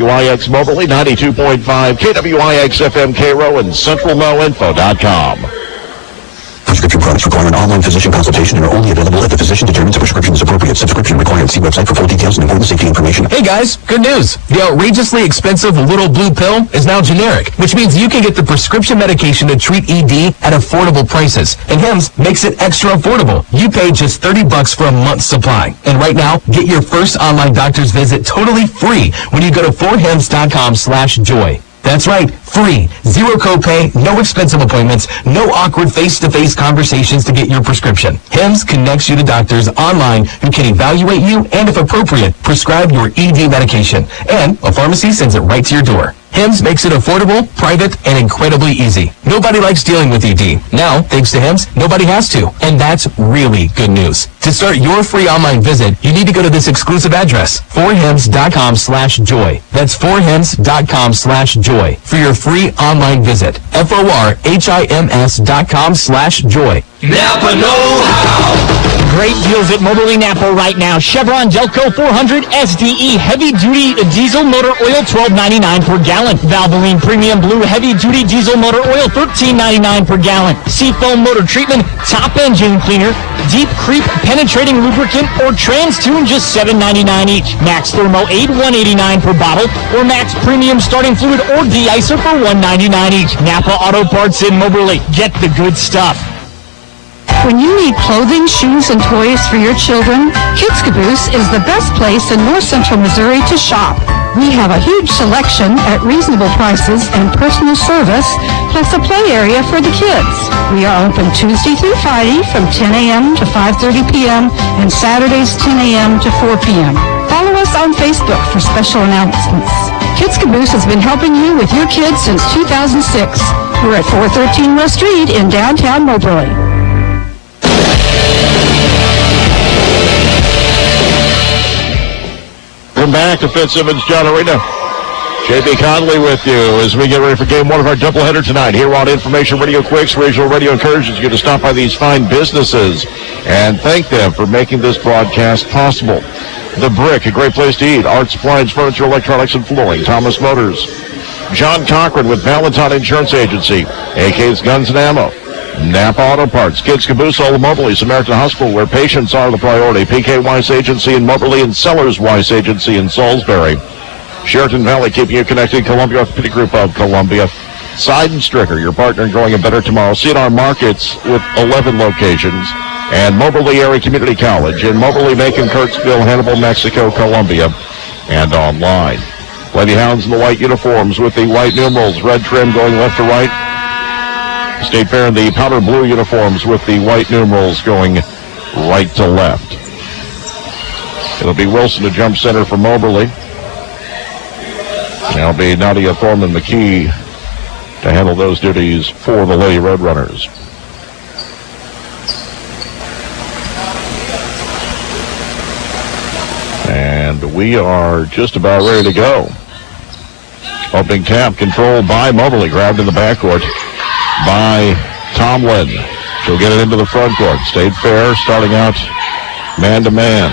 KWIX Moberly, 92.5, KWIX FM Cairo, and CentralNoInfo.com. Prescription products require an online physician consultation and are only available if the physician determines a prescription is appropriate. Subscription required. See website for full details and important safety information. Hey guys, good news. The outrageously expensive Little Blue Pill is now generic, which means you can get the prescription medication to treat ED at affordable prices. And Hims makes it extra affordable. You pay just $30 for a month's supply. And right now, get your first online doctor's visit totally free when you go to 4hims.com/joy. That's right, free, zero copay, no expensive appointments, no awkward face-to-face conversations to get your prescription. Hims connects you to doctors online who can evaluate you and, if appropriate, prescribe your ED medication. And a pharmacy sends it right to your door. Hims makes it affordable, private, and incredibly easy. Nobody likes dealing with ED. Now, thanks to Hims, nobody has to. And that's really good news. To start your free online visit, you need to go to this exclusive address, 4hims.com/joy. That's 4hims.com/joy for your free online visit. FORHIMS.com/joy. Napa know-how. Great deals at Moberly Napa right now. Chevron Delco 400 SDE heavy-duty diesel motor oil, $12.99 per gallon. Valvoline Premium Blue heavy-duty diesel motor oil, $13.99 per gallon. Seafoam motor treatment, top engine cleaner, deep creep penetrating lubricant, or Trans-Tune, just $7.99 each. Max Thermo 8, $1.89 per bottle, or Max Premium starting fluid or de-icer for $1.99 each. Napa Auto Parts in Moberly. Get the good stuff. When you need clothing, shoes, and toys for your children, Kids Caboose is the best place in North Central Missouri to shop. We have a huge selection at reasonable prices and personal service, plus a play area for the kids. We are open Tuesday through Friday from 10 a.m. to 5:30 p.m. and Saturdays 10 a.m. to 4 p.m. Follow us on Facebook for special announcements. Kids Caboose has been helping you with your kids since 2006. We're at 413 West Street in downtown Moberly. Welcome back to Fitzsimmons John Arena. J.B. Conley with you as we get ready for game one of our doubleheader tonight here on Information Radio Quicks. Regional Radio encourages you to stop by these fine businesses and thank them for making this broadcast possible. The Brick, a great place to eat. Art supplies, furniture, electronics, and flooring. Thomas Motors. John Cochran with Valentine Insurance Agency. AK's Guns and Ammo. Napa Auto Parts, Kids Caboose, Old Moberly, Samaritan Hospital, where patients are the priority. PK Weiss Agency in Moberly and Sellers Weiss Agency in Salisbury. Sheraton Valley, keeping you connected. Columbia Orthopedic Group of Columbia. Side and Stricker, your partner in growing a better tomorrow. C&R Markets with 11 locations. And Moberly Area Community College in Moberly, Macon, Kirksville, Hannibal, Mexico, Columbia, and online. Lady Hounds in the white uniforms with the white numerals, red trim going left to right. State Fair in the powder blue uniforms with the white numerals going right to left. It'll be Wilson to jump center for Moberly. It'll be Nadia Thorman McKee to handle those duties for the Lady Roadrunners. And we are just about ready to go. Opening tap controlled by Moberly, grabbed in the backcourt by Tomlin. She'll get it into the front court. State Fair starting out man-to-man.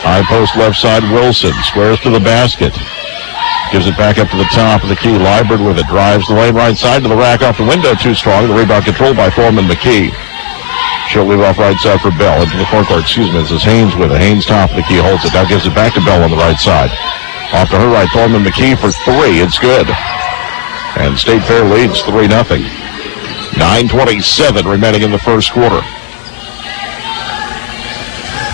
High post left side, Wilson squares to the basket. Gives it back up to the top of the key. Liebert with it. Drives the lane right side to the rack off the window. Too strong. The rebound controlled by Foreman McKee. She'll leave off right side for Bell. Into the front court. This is Haynes with it. Haynes top of the key. Holds it. Now gives it back to Bell on the right side. Off to her right. Foreman McKee for three. It's good. And State Fair leads 3-0. 9:27 remaining in the first quarter.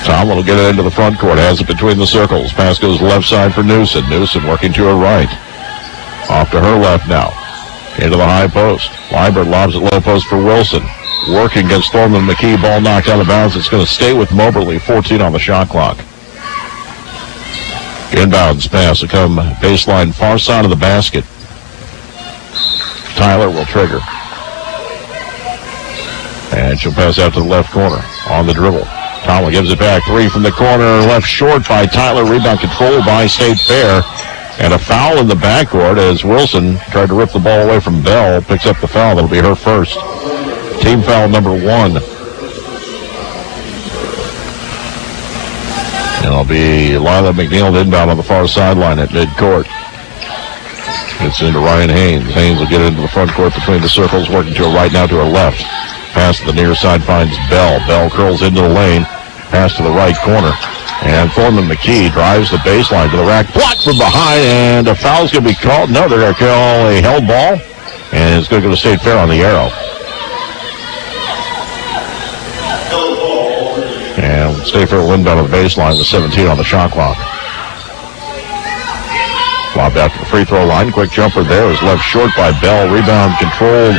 Tomlin will get it into the front court. Has it between the circles. Pass goes left side for Newsom. Newsom working to her right. Off to her left now. Into the high post. Liebert lobs it low post for Wilson. Working against Thorman McKee. Ball knocked out of bounds. It's going to stay with Moberly. 14 on the shot clock. Inbounds pass will come baseline far side of the basket. Tyler will trigger. And she'll pass out to the left corner on the dribble. Tomlin gives it back. Three from the corner, left short by Tyler. Rebound controlled by State Fair. And a foul in the backcourt as Wilson tried to rip the ball away from Bell. Picks up the foul. That'll be her first. Team foul number 1. And it'll be Lila McNeil inbound on the far sideline at midcourt. It's into Ryan Haynes. Haynes will get it into the front court between the circles, working to her right, now to her left. Pass to the near side finds Bell. Bell curls into the lane. Pass to the right corner. And Foreman McKee drives the baseline to the rack. Blocked from behind, and a foul's going to be called. No, they're going to call a held ball. And it's going to go to State Fair on the arrow. And State Fair will inbound on the baseline with 17 on the shot clock. Lobbed out to the free throw line. Quick jumper there is left short by Bell. Rebound controlled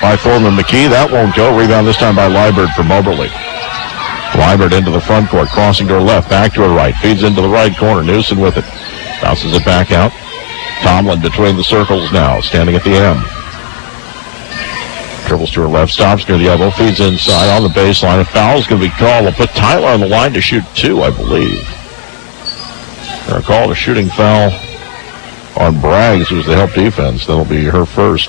by Foreman McKee. That won't go. Rebound this time by Liebert for Moberly. Liebert into the front court, crossing to her left, back to her right. Feeds into the right corner. Newsom with it. Bounces it back out. Tomlin between the circles now, standing at the end. Dribbles to her left, stops near the elbow, feeds inside on the baseline. A foul's going to be called. We'll put Tyler on the line to shoot 2, I believe. They're called a shooting foul on Braggs, who's the help defense. That'll be her first.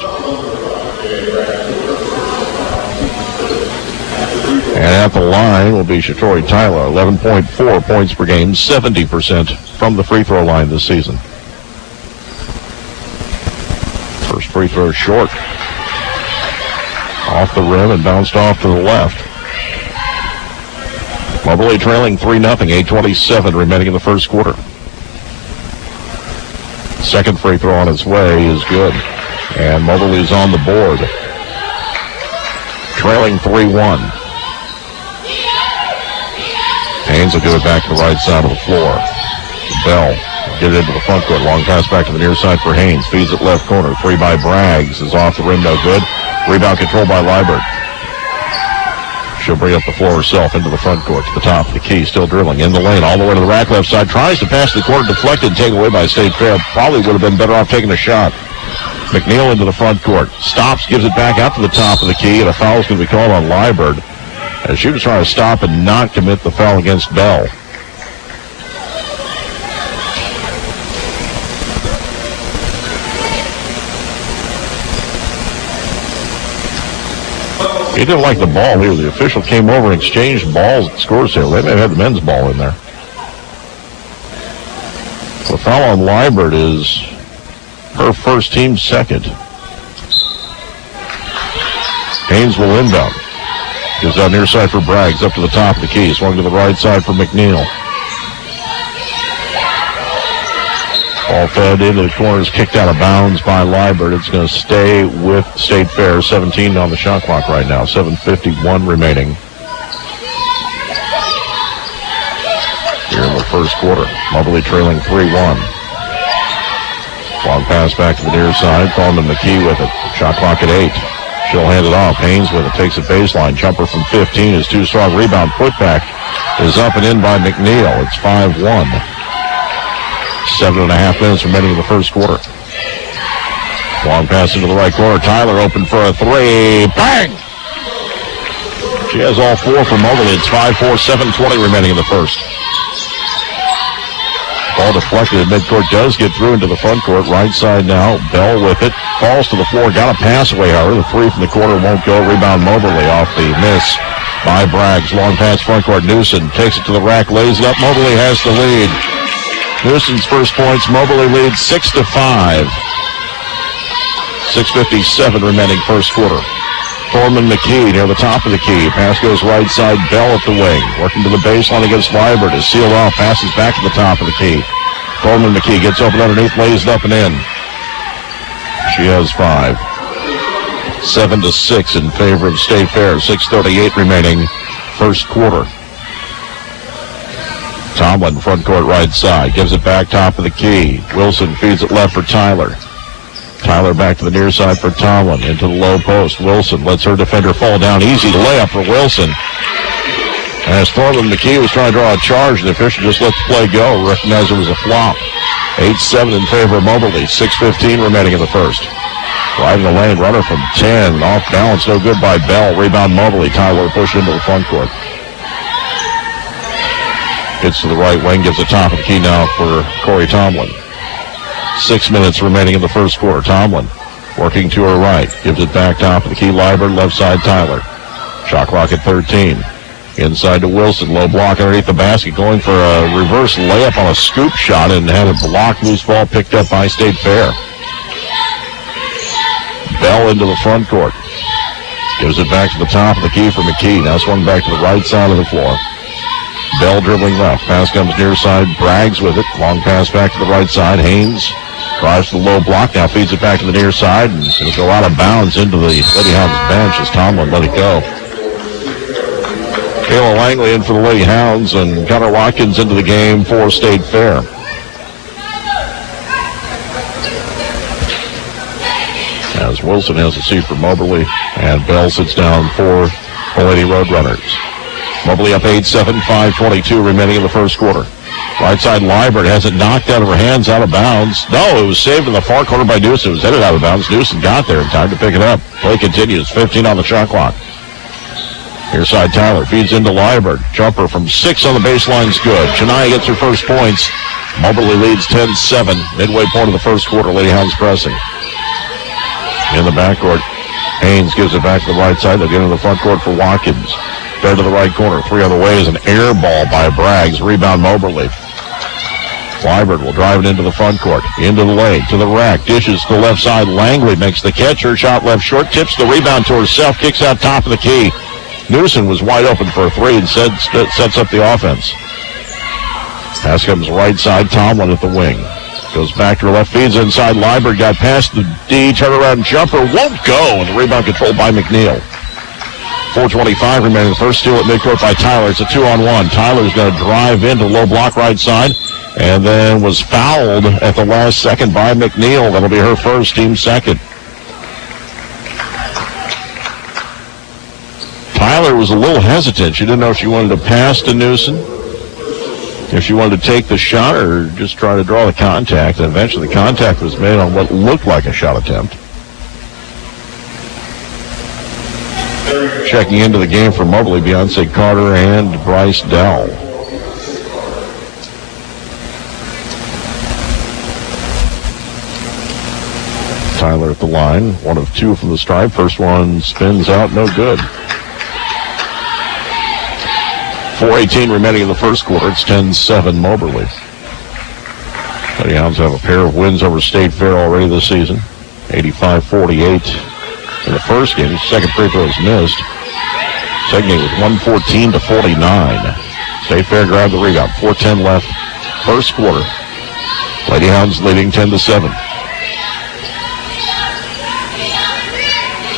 And at the line will be Shatori Tyler, 11.4 points per game, 70% from the free throw line this season. First free throw short. Off the rim and bounced off to the left. Moberly trailing 3-0, 8:27 remaining in the first quarter. Second free throw on its way is good. And Moberly's on the board. Trailing 3-1. Haynes will give it back to the right side of the floor. Bell get it into the front court. Long pass back to the near side for Haynes. Feeds it left corner. 3 by Braggs is off the rim, no good. Rebound controlled by Liebert. She'll bring up the floor herself into the front court to the top of the key. Still dribbling in the lane all the way to the rack left side. Tries to pass the court, deflected, taken away by State Fair. Probably would have been better off taking a shot. McNeil into the front court. Stops, gives it back out to the top of the key, and a foul is going to be called on Liebert, as she was trying to stop and not commit the foul against Bell. He didn't like the ball either. The official came over and exchanged balls at scores here. They may have had the men's ball in there. The foul on Liebert is her first, team second. Haynes will inbound. Gives out near side for Braggs, up to the top of the key. Swung to the right side for McNeil. Ball fed into the corners, kicked out of bounds by Liebert. It's going to stay with State Fair. 17 on the shot clock right now. 7:51 remaining here in the first quarter. Moberly trailing 3-1. Long pass back to the near side. Coleman McKee with it. Shot clock at 8. She'll hand it off. Haynes with it. Takes it baseline. Jumper from 15 is too strong. Rebound putback is up and in by McNeil. It's 5-1. 7.5 minutes remaining in the first quarter. Long pass into the right corner. Tyler open for a 3. Bang! She has all 4 for Moberly. It's 5-4, 7:20 remaining in the first. Ball deflected at midcourt. Does get through into the front court. Right side now. Bell with it. Falls to the floor. Got a pass away, however. The 3 from the corner won't go. Rebound Moberly off the miss by Braggs. Long pass front court. Newsom takes it to the rack. Lays it up. Moberly has the lead. Newsom's first points. Moberly leads 6-5. 6:57 remaining first quarter. Foreman McKee near the top of the key. Pass goes right side. Bell at the wing. Working to the baseline against Liebert. Is sealed off. Passes back to the top of the key. Foreman McKee gets open underneath. Lays it up and in. She has 5. 7-6 in favor of State Fair. 6:38 remaining first quarter. Tomlin, front court right side. Gives it back top of the key. Wilson feeds it left for Tyler. Tyler back to the near side for Tomlin. Into the low post. Wilson lets her defender fall down. Easy layup for Wilson. As Foreman McKee was trying to draw a charge, the official just let the play go. Recognized it was a flop. 8-7 in favor of Moberly. 6:15 remaining in the first. Driving the lane. Runner from 10. Off balance. No good by Bell. Rebound Moberly. Tyler pushed into the front court. Gets to the right wing, gives the top of the key now for Corey Tomlin. 6 minutes remaining in the first quarter. Tomlin working to her right, gives it back top of the key. Liebert, left side Tyler. Shot clock at 13. Inside to Wilson, low block underneath the basket, going for a reverse layup on a scoop shot and had a blocked loose ball picked up by State Fair. Bell into the front court. Gives it back to the top of the key for McKee. Now swung back to the right side of the floor. Bell dribbling left. Pass comes near side. Braggs with it. Long pass back to the right side. Haynes drives to the low block. Now feeds it back to the near side. And it'll go out of bounds into the Lady Hounds bench as Tomlin let it go. Kayla Langley in for the Lady Hounds, and Connor Watkins into the game for State Fair. As Wilson has a seat for Moberly, and Bell sits down for the Lady Roadrunners. Moberly up 8-7, 5:22 remaining in the first quarter. Right side, Liebert has it knocked out of her hands, out of bounds. No, it was saved in the far corner by Newsom. It was headed out of bounds. Newsom got there in time to pick it up. Play continues, 15 on the shot clock. Near side, Tyler feeds into Liebert. Jumper from 6 on the baseline's good. Chania gets her first points. Moberly leads 10-7. Midway point of the first quarter, Lady Hounds pressing. In the backcourt, Haynes gives it back to the right side. They'll get into the front court for Watkins. Fair to the right corner. 3 on the way is an air ball by Braggs. Rebound Moberly. Liebert will drive it into the front court. Into the lane, to the rack. Dishes to the left side. Langley makes the catch. Her shot left short. Tips the rebound to herself. Kicks out top of the key. Newsom was wide open for a 3 and sets up the offense. Pass comes right side. Tomlin at the wing. Goes back to her left, feeds inside. Liebert got past the D. Turnaround jumper. Won't go. And the rebound controlled by McNeil. 4:25 remaining. The first steal at midcourt by Tyler. It's a 2-on-1. Tyler's going to drive into low block right side. And then was fouled at the last second by McNeil. That'll be her first, team second. Tyler was a little hesitant. She didn't know if she wanted to pass to Newsom, if she wanted to take the shot, or just try to draw the contact. And eventually the contact was made on what looked like a shot attempt. Checking into the game for Moberly, Beyonce Carter and Bryce Dell. Tyler at the line, 1 of 2 from the stripe. First one spins out, no good. 4:18 remaining in the first quarter. It's 10-7 Moberly. Lady Hounds have a pair of wins over State Fair already this season. 85-48 in the first game. Second free throw is missed. Second game was 114-49. State Fair grabbed the rebound. 4:10 left. First quarter. Lady Hounds leading 10-7.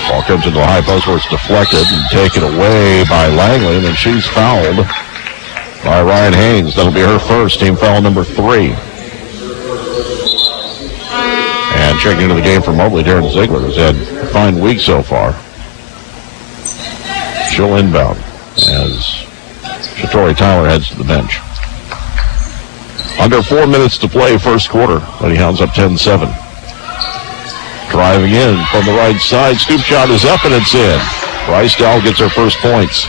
Ball comes into the high post where it's deflected and taken away by Langley, and then she's fouled by Ryan Haynes. That'll be her first, team foul number 3. And checking into the game for Moberly, Darren Ziegler has had a fine week so far. She'll inbound as Shatori Tyler heads to the bench. Under 4 minutes to play, first quarter. Lady Hounds up 10-7. Driving in from the right side. Scoop shot is up and it's in. Bryce Dell gets her first points.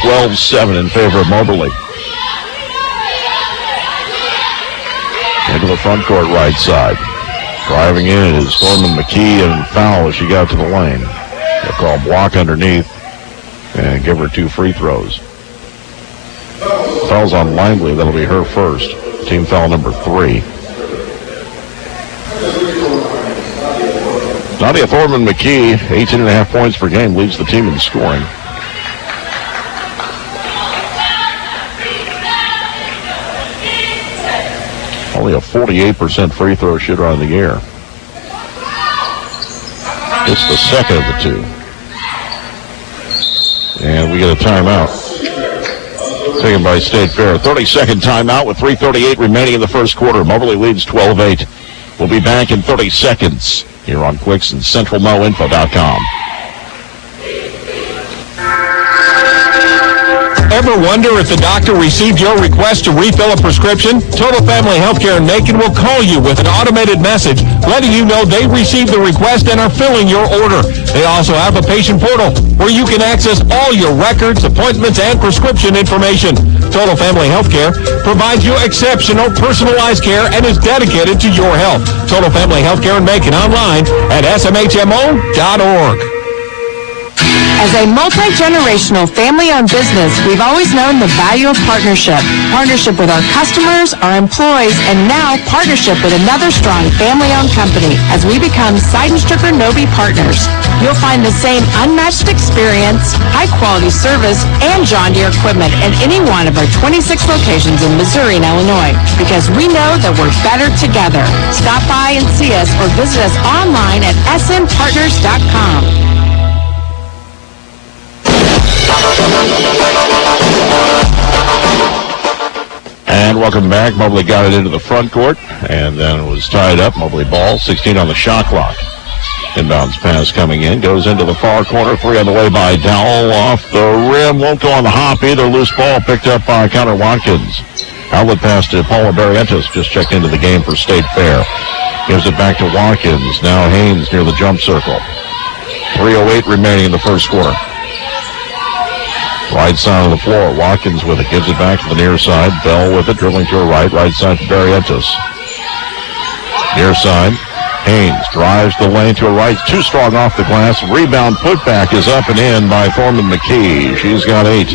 12-7 in favor of Moberly. Into the front court right side. Driving in is Thorman McKee, and foul as she got to the lane. They'll call block underneath and give her 2 free throws. Foul's on Langley. That'll be her first. Team foul number 3. Nadia Thorman McKee, 18.5 points per game, leads the team in scoring. Only a 48% free throw shooter on the year. It's the second of the 2. And we get a timeout. Taken by State Fair. 30-second timeout with 3:38 remaining in the first quarter. Moberly leads 12-8. We'll be back in 30 seconds here on Quicks and CentralMoInfo.com. Ever wonder if the doctor received your request to refill a prescription? Total Family Healthcare in Macon will call you with an automated message letting you know they received the request and are filling your order. They also have a patient portal where you can access all your records, appointments, and prescription information. Total Family Healthcare provides you exceptional personalized care and is dedicated to your health. Total Family Healthcare in Macon online at smhmo.org. As a multi-generational family-owned business, we've always known the value of partnership. Partnership with our customers, our employees, and now partnership with another strong family-owned company as we become Seidenstricker Nobe partners. You'll find the same unmatched experience, high-quality service, and John Deere equipment in any one of our 26 locations in Missouri and Illinois, because we know that we're better together. Stop by and see us or visit us online at smpartners.com. And welcome back. Mobley got it into the front court, and then it was tied up. Mobley ball, 16 on the shot clock. Inbounds pass coming in, goes into the far corner. 3 on the way by Dowell. Off the rim, won't go on the hop either. Loose ball picked up by Connor Watkins. Outlet pass to Paula Barrientos, just checked into the game for State Fair. Gives it back to Watkins. Now Haynes near the jump circle. 3:08 remaining in the first quarter. Right side of the floor. Watkins with it. Gives it back to the near side. Bell with it. Dribbling to her right. Right side to Barrientos. Near side. Haynes drives the lane to her right. Too strong off the glass. Rebound putback is up and in by Thorman McKee. She's got 8.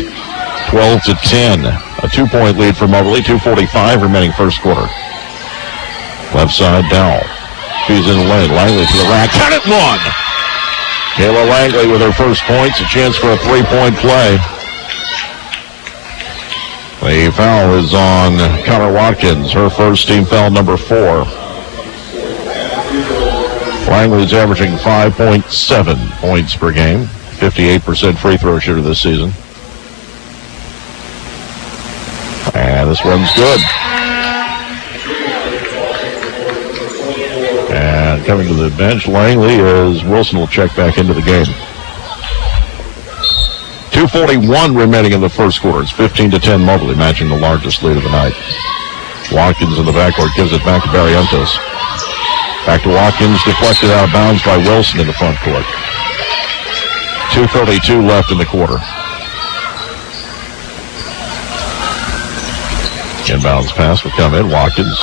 12-10. A 2-point lead for Moberly. 2:45 remaining first quarter. Left side, Dowell. She's in the lane. Langley to the rack. Cut it, 1. Kayla Langley with her first points. A chance for a 3-point play. The foul is on Connor Watkins, her first team foul number 4. Langley's averaging 5.7 points per game, 58% free throw shooter this season. And this one's good. And coming to the bench, Langley, as Wilson will check back into the game. 2:41 remaining in the first quarter. It's 15-10 Moberly, matching the largest lead of the night. Watkins in the backcourt gives it back to Barrientos. Back to Watkins, deflected out of bounds by Wilson in the front court. 2:32 left in the quarter. Inbounds pass will come in. Watkins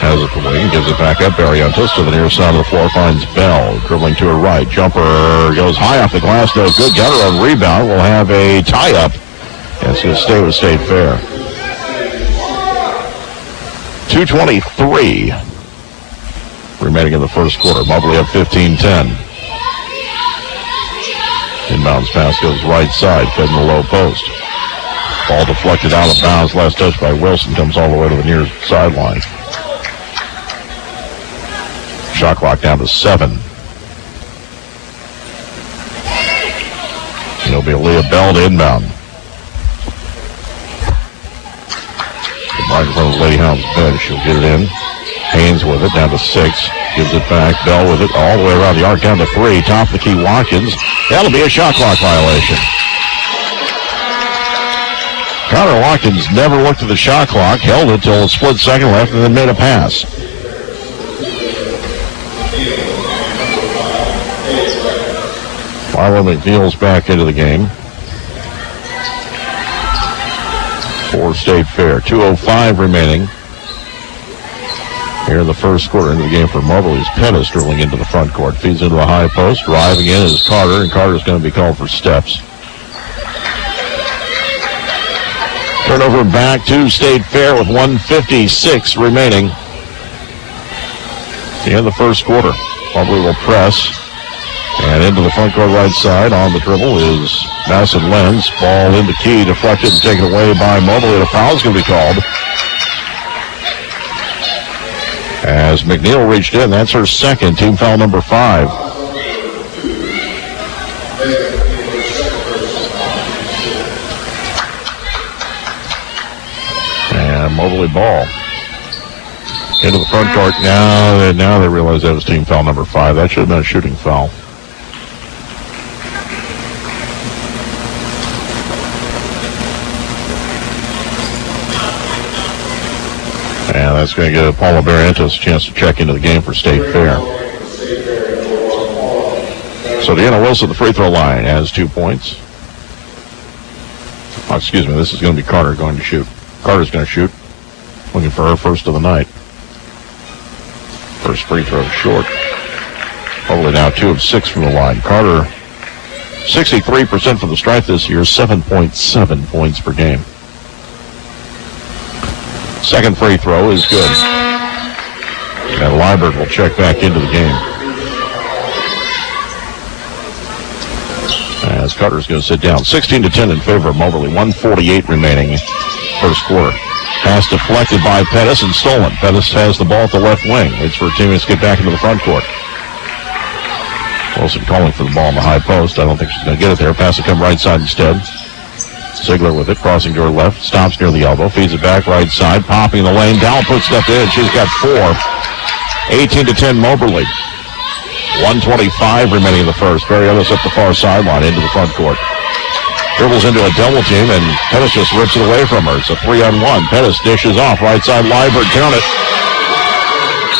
has it the wing, gives it back up. Barrientos to the near side of the floor, finds Bell, dribbling to her right. Jumper goes high off the glass, no good. Got her on rebound. We'll have a tie-up. And it's going to stay with State Fair. 2:23 remaining in the first quarter. Moberly up 15-10. Inbounds pass goes right side, fed in the low post. Ball deflected out of bounds. Last touch by Wilson comes all the way to the near sideline. Shot clock down to 7. It'll be Leah Bell to inbound. Right in front of the Lady Hounds bench. She'll get it in. Haynes with it down to 6. Gives it back. Bell with it all the way around the arc down to 3. Top of the key, Watkins. That'll be a shot clock violation. Connor Watkins never looked at the shot clock, held it till a split second left, and then made a pass. Marla McNeil's back into the game for State Fair. 2:05 remaining here in the first quarter. Into the game for Moberly's Pettis, dribbling into the front court. Feeds into a high post. Driving in is Carter, and Carter's going to be called for steps. Turnover back to State Fair with 1:56 remaining in the first quarter. Moberly will press. And into the front court right side on the dribble is Madison Lenz. Ball in the key, deflected and taken away by Moberly. The foul is going to be called. As McNeil reached in, that's her second, team foul number 5. And Moberly ball. Into the front court. Now they realize that was team foul number 5. That should have been a shooting foul. And that's going to give Paula Barrientos a chance to check into the game for State Fair. So Deanna Wilson, the free throw line, has 2 points. Oh, excuse me, this is going to be Carter going to shoot. Carter's going to shoot. Looking for her first of the night. First free throw short. Probably now 2 of 6 from the line. Carter 63% for the stripe this year, 7.7 points per game. Second free throw is good. And Liebert will check back into the game. As Carter's going to sit down. 16-10 in favor of Moberly. 1:48 remaining first quarter. Pass deflected by Pettis and stolen. Pettis has the ball at the left wing. Waits for teammates to get back into the front court. Wilson calling for the ball in the high post. I don't think she's going to get it there. Pass will come right side instead. Ziegler with it, crossing to her left. Stops near the elbow. Feeds it back right side. Popping in the lane. Dow puts stuff in. She's got 4. 18-10 Moberly. 1:25 remaining in the first. Barry Ellis up the far sideline into the front court. Dribbles into a double team, and Pettis just rips it away from her. It's a 3-on-1. Pettis dishes off. Right side, Liebert. Count it.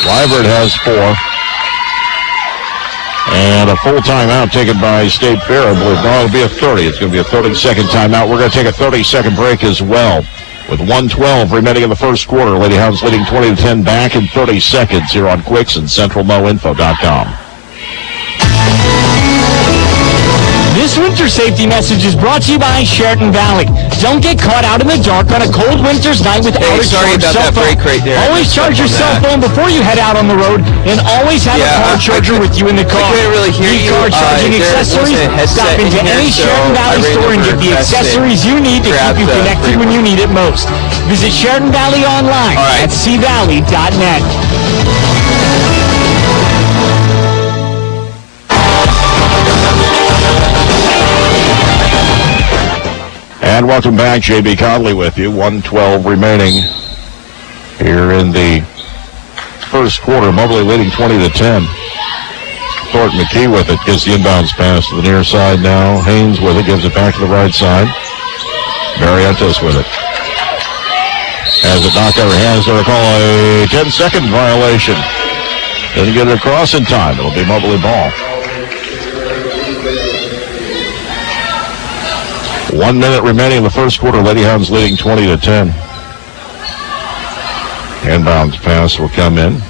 Liebert has 4. And a full timeout taken by State Fair. I believe it'll be a 30. It's going to be a 30-second timeout. We're going to take a 30-second break as well. With 1:12 remaining in the first quarter, Lady Hounds leading 20-10 back in 30 seconds here on Quicks and CentralMoInfo.com. This winter safety message is brought to you by Sheraton Valley. Don't get caught out in the dark on a cold winter's night without a sorry charged about cell that phone. break right there. Always charge your cell phone before you head out on the road, and always have a car charger with you in the car. I couldn't really hear Need you. car charging There accessories? wasn't a headset Stop into in here, any so Sheraton I Valley ran store and over get the and pressed it. accessories you need to keep Grabbed you the connected free when you one. need it most. Visit Sheraton Valley online at cvalley.net. And welcome back. J.B. Conley with you. 1:12 remaining here in the first quarter. Moberly leading 20-10. Thornton McKee with it. Gets the inbounds pass to the near side now. Haynes with it. Gives it back to the right side. Barrientos with it. Has it knocked out of her hands. They'll call a 10-second violation. Doesn't get it across in time. It'll be Moberly ball. 1 minute remaining in the first quarter. Lady Hounds leading 20-10. Inbounds pass will come in.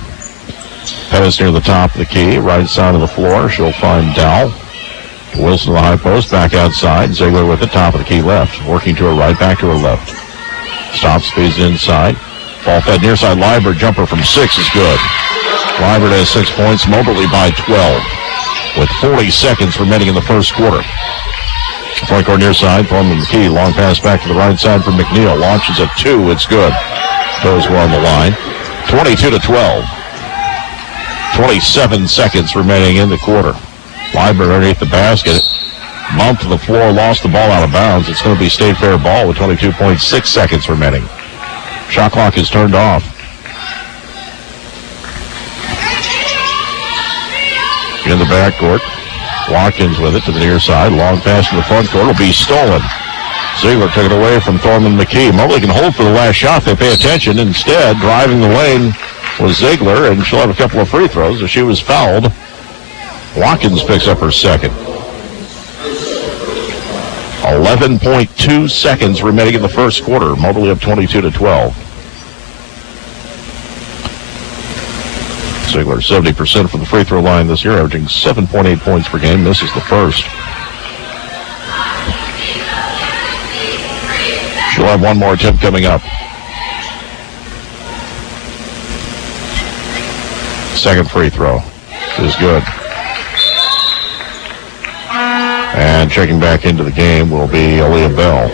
Pettis near the top of the key, right side of the floor. She'll find Dow. Wilson to the high post, back outside. Ziegler with the top of the key left. Working to her right, back to her left. Stops, speeds inside. Ball fed near side. Liebert jumper from 6 is good. Liebert has 6 points. Moberly by 12 with 40 seconds remaining in the first quarter. Front court near side, Thornton McKee. Long pass back to the right side for McNeil. Launches at 2. It's good. Those were on the line. 22-12. 27 seconds remaining in the quarter. Liebert underneath the basket. Bumped to the floor, lost the ball out of bounds. It's going to be State Fair ball with 22.6 seconds remaining. Shot clock is turned off. In the backcourt. Watkins with it to the near side. Long pass to the front court. It'll be stolen. Ziegler took it away from Thorman McKee. Moberly can hold for the last shot if they pay attention. Instead, driving the lane was Ziegler, and she'll have a couple of free throws if she was fouled. Watkins picks up her second. 11.2 seconds remaining in the first quarter. Moberly up 22-12. Ziegler 70% from the free throw line this year, averaging 7.8 points per game. Misses the first. She'll have one more attempt coming up. Second free throw is good. And checking back into the game will be Aaliyah Bell,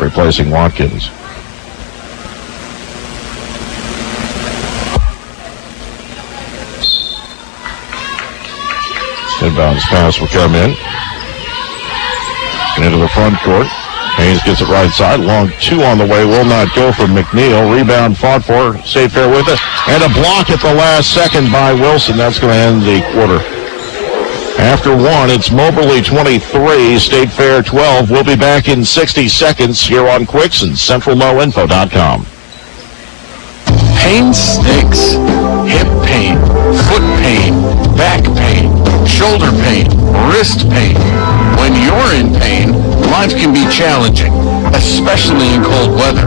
replacing Watkins. Inbounds pass will come in. And into the front court. Haynes gets it right side. Long 2 on the way. Will not go for McNeil. Rebound fought for. State Fair with it. And a block at the last second by Wilson. That's going to end the quarter. After 1, it's Moberly 23, State Fair 12. We'll be back in 60 seconds here on Quicks and CentralMoInfo.com. Pain stinks. Hip pain, foot pain, back pain, shoulder pain, wrist pain. When you're in pain, life can be challenging, especially in cold weather.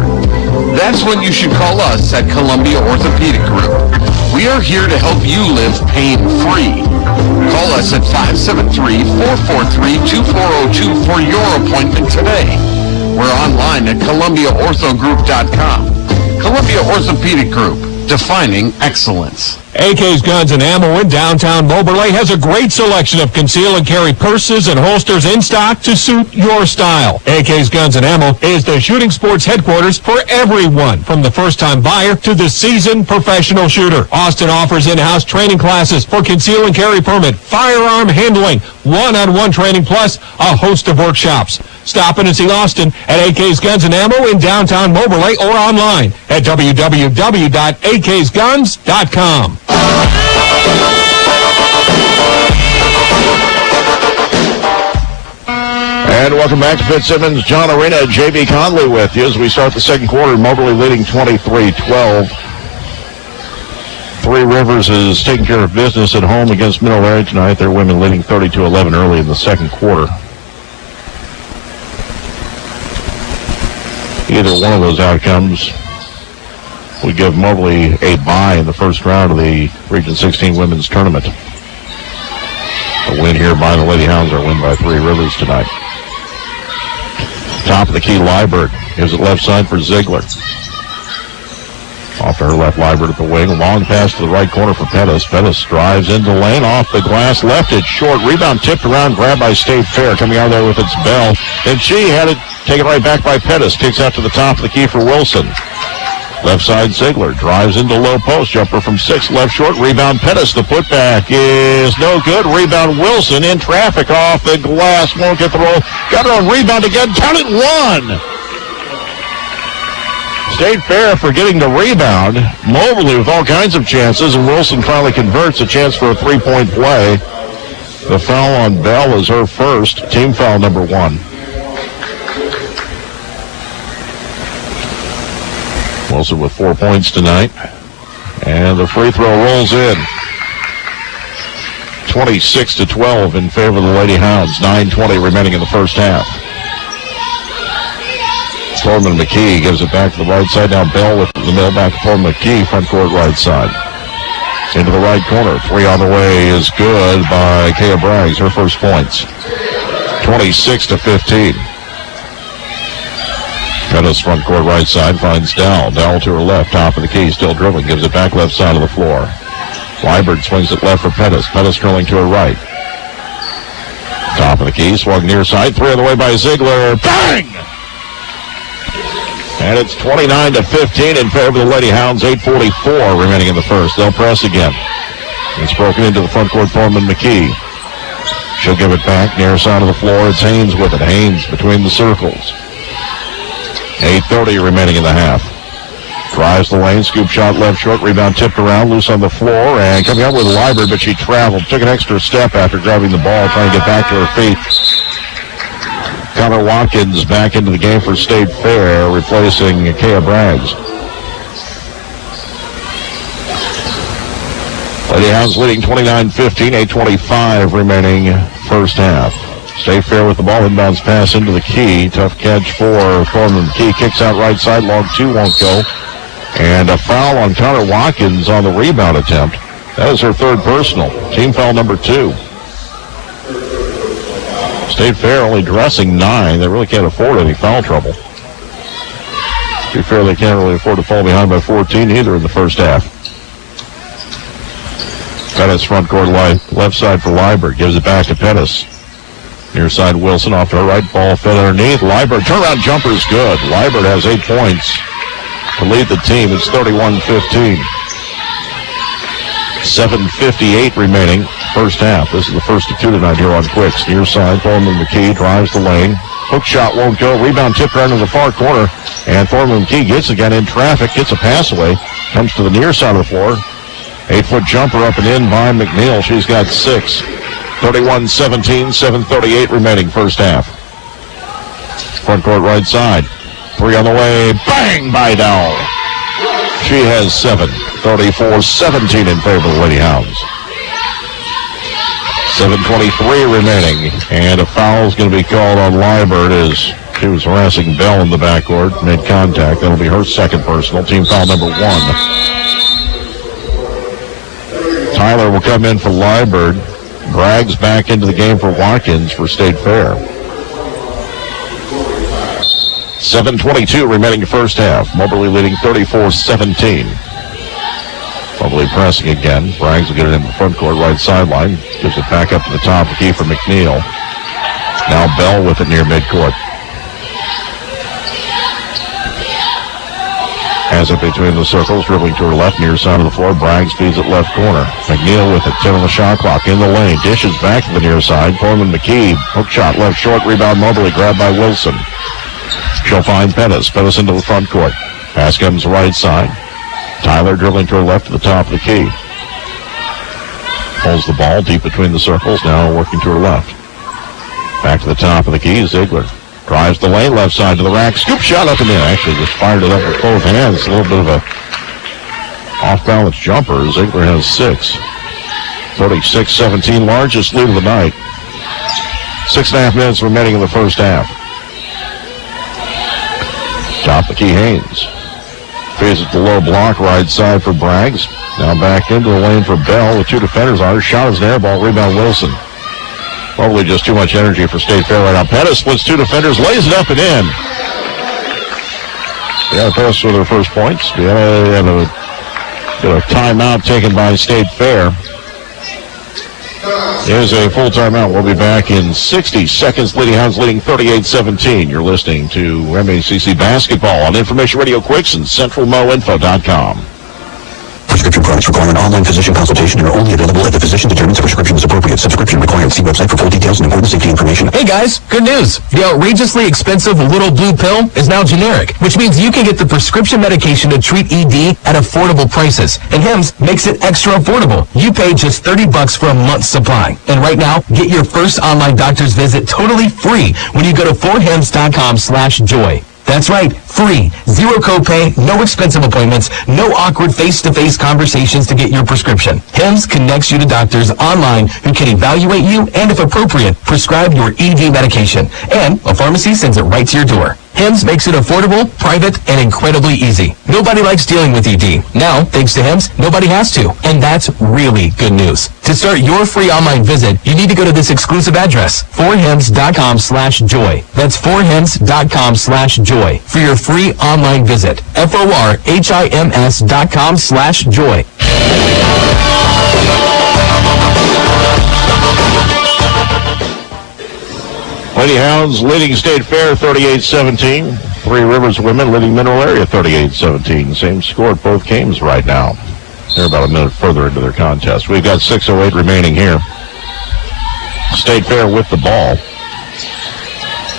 That's when you should call us at Columbia Orthopedic Group. We are here to help you live pain-free. Call us at 573-443-2402 for your appointment today. We're online at ColumbiaOrthoGroup.com. Columbia Orthopedic Group, defining excellence. AK's Guns and Ammo in downtown Moberly has a great selection of conceal and carry purses and holsters in stock to suit your style. AK's Guns and Ammo is the shooting sports headquarters for everyone, from the first-time buyer to the seasoned professional shooter. Austin offers in-house training classes for conceal and carry permit, firearm handling, one-on-one training, plus a host of workshops. Stop in and see Austin at AK's Guns and Ammo in downtown Moberly or online at www.aksguns.com. And welcome back to Fitzsimmons John Arena. J.B. Conley with you as we start the second quarter. Moberly leading 23-12. Three Rivers is taking care of business at home against Middle Area tonight. Their women leading 32-11 early in the second quarter. Either one of those outcomes would give Moberly a bye in the first round of the Region 16 women's tournament. A win here by the Lady Hounds, or a win by Three Rivers tonight. Top of the key, Liebert. Gives it left side for Ziegler. Off to her left, Liebert at the wing. Long pass to the right corner for Pettis. Pettis drives into the lane, off the glass, left it short. Rebound tipped around, grabbed by State Fair. Coming out there with its bell. And she had it taken right back by Pettis. Kicks out to the top of the key for Wilson. Left side, Ziegler drives into low post. Jumper from 6, left short. Rebound, Pettis. The putback is no good. Rebound, Wilson in traffic off the glass. Won't get the roll. Got her on rebound again. Count it, 1. State Fair for getting the rebound. Moberly with all kinds of chances, and Wilson finally converts a chance for a three-point play. The foul on Bell is her first. Team foul number 1. Wilson with 4 points tonight. And the free throw rolls in. 26-12 in favor of the Lady Hounds. 9:20 remaining in the first half. Foreman McKee gives it back to the right side. Now Bell with the middle back for McKee. Front court right side. Into the right corner. 3 on the way is good by Kaya Braggs. Her first points. 26-15. Pettis front court right side finds Dowell. Dowell to her left, top of the key, still dribbling. Gives it back left side of the floor. Liebert swings it left for Pettis. Pettis drilling to her right. Top of the key, swung near side. 3 on the way by Ziegler. Bang! And it's 29-15 in favor of the Lady Hounds. 8:44 remaining in the first. They'll press again. It's broken into the front court. Foreman McKee. She'll give it back near side of the floor. It's Haynes with it. Haynes between the circles. 8:30 remaining in the half. Drives the lane, scoop shot left short, rebound tipped around, loose on the floor, and coming out with Liebert, but she traveled, took an extra step after grabbing the ball, trying to get back to her feet. Connor Watkins back into the game for State Fair, replacing Kaya Braggs. Lady Hounds leading 29-15, 8:25 remaining first half. State Fair with the ball, inbounds pass into the key. Tough catch for Foreman McKee. Kicks out right side, long 2 won't go. And a foul on Connor Watkins on the rebound attempt. That is her third personal. Team foul number 2. State Fair only dressing 9. They really can't afford any foul trouble. To be fair, they can't really afford to fall behind by 14 either in the first half. Pettis front court left side for Liebert. Gives it back to Pettis. Near side Wilson off to her right, ball fed underneath. Liebert, turnaround jumper is good. Liebert has 8 points to lead the team. It's 31-15. 7:58 remaining first half. This is the first of 2 tonight here on Quicks. Near side, Foreman McKee drives the lane. Hook shot won't go. Rebound tipped right into the far corner. And Foreman McKee gets again in traffic, gets a pass away, comes to the near side of the floor. 8-foot jumper up and in by McNeil. She's got 6. 31-17, 7:38 remaining first half. Front court right side. 3 on the way. Bang by Dowell. She has 7. 34-17 in favor of the Lady Hounds. 7:23 remaining. And a foul is going to be called on Liebert as She was harassing Bell in the backcourt, made contact. That'll be her second personal. Team foul number 1. Tyler will come in for Liburd. Bragg's back into the game for Watkins for State Fair. 7:22 remaining first half. Moberly leading 34-17. Moberly pressing again. Braggs will get it in the front court, right sideline. Gives it back up to the top of the key for McNeil. Now Bell with it near midcourt. Has it between the circles, dribbling to her left, near side of the floor. Braggs feeds it left corner. McNeil with it, 10 on the shot clock, in the lane. Dishes back to the near side. Foreman McKee, hook shot left short, rebound Moberly, grabbed by Wilson. She'll find Pettis. Pettis into the front court. Pass comes right side. Tyler dribbling to her left to the top of the key. Holds the ball deep between the circles, now working to her left. Back to the top of the key, Ziegler. Drives the lane, left side to the rack. Scoop shot up and in. Actually just fired it up with both hands. A little bit of a off-balance jumper. Ziegler has 6. 36-17, largest lead of the night. 6.5 minutes remaining in the first half. Top of the key, Haynes. Feeds it the low block, right side for Braggs. Now back into the lane for Bell with 2 defenders on her. Shot is an air ball, rebound Wilson. Probably just too much energy for State Fair right now. Pettis splits 2 defenders, lays it up and in. Yeah, Pettis with her first points. We had a timeout taken by State Fair. Here's a full timeout. We'll be back in 60 seconds. Lady Hounds leading 38-17. You're listening to MACC Basketball on Information Radio Quicks and CentralMoInfo.com. Prescription products require an online physician consultation and are only available if the physician determines a prescription is appropriate. Subscription required. See website for full details and important safety information. Hey guys, good news. The outrageously expensive little blue pill is now generic, which means you can get the prescription medication to treat ED at affordable prices. And Hims makes it extra affordable. You pay just $30 for a month's supply. And right now, get your first online doctor's visit totally free when you go to 4hims.com/joy. That's right, free, 0 copay, no expensive appointments, no awkward face-to-face conversations to get your prescription. Hims connects you to doctors online who can evaluate you and, if appropriate, prescribe your ED medication. And a pharmacy sends it right to your door. Hims makes it affordable, private, and incredibly easy. Nobody likes dealing with ED. Now, thanks to Hims, nobody has to. And that's really good news. To start your free online visit, you need to go to this exclusive address, 4hims.com/joy. That's 4hims.com/joy for your free online visit. FORHIMS.com/joy. Lady Hounds leading State Fair 38-17. Three Rivers women leading Mineral Area 38-17. Same score at both games right now. They're about a minute further into their contest. We've got 6:08 remaining here. State Fair with the ball.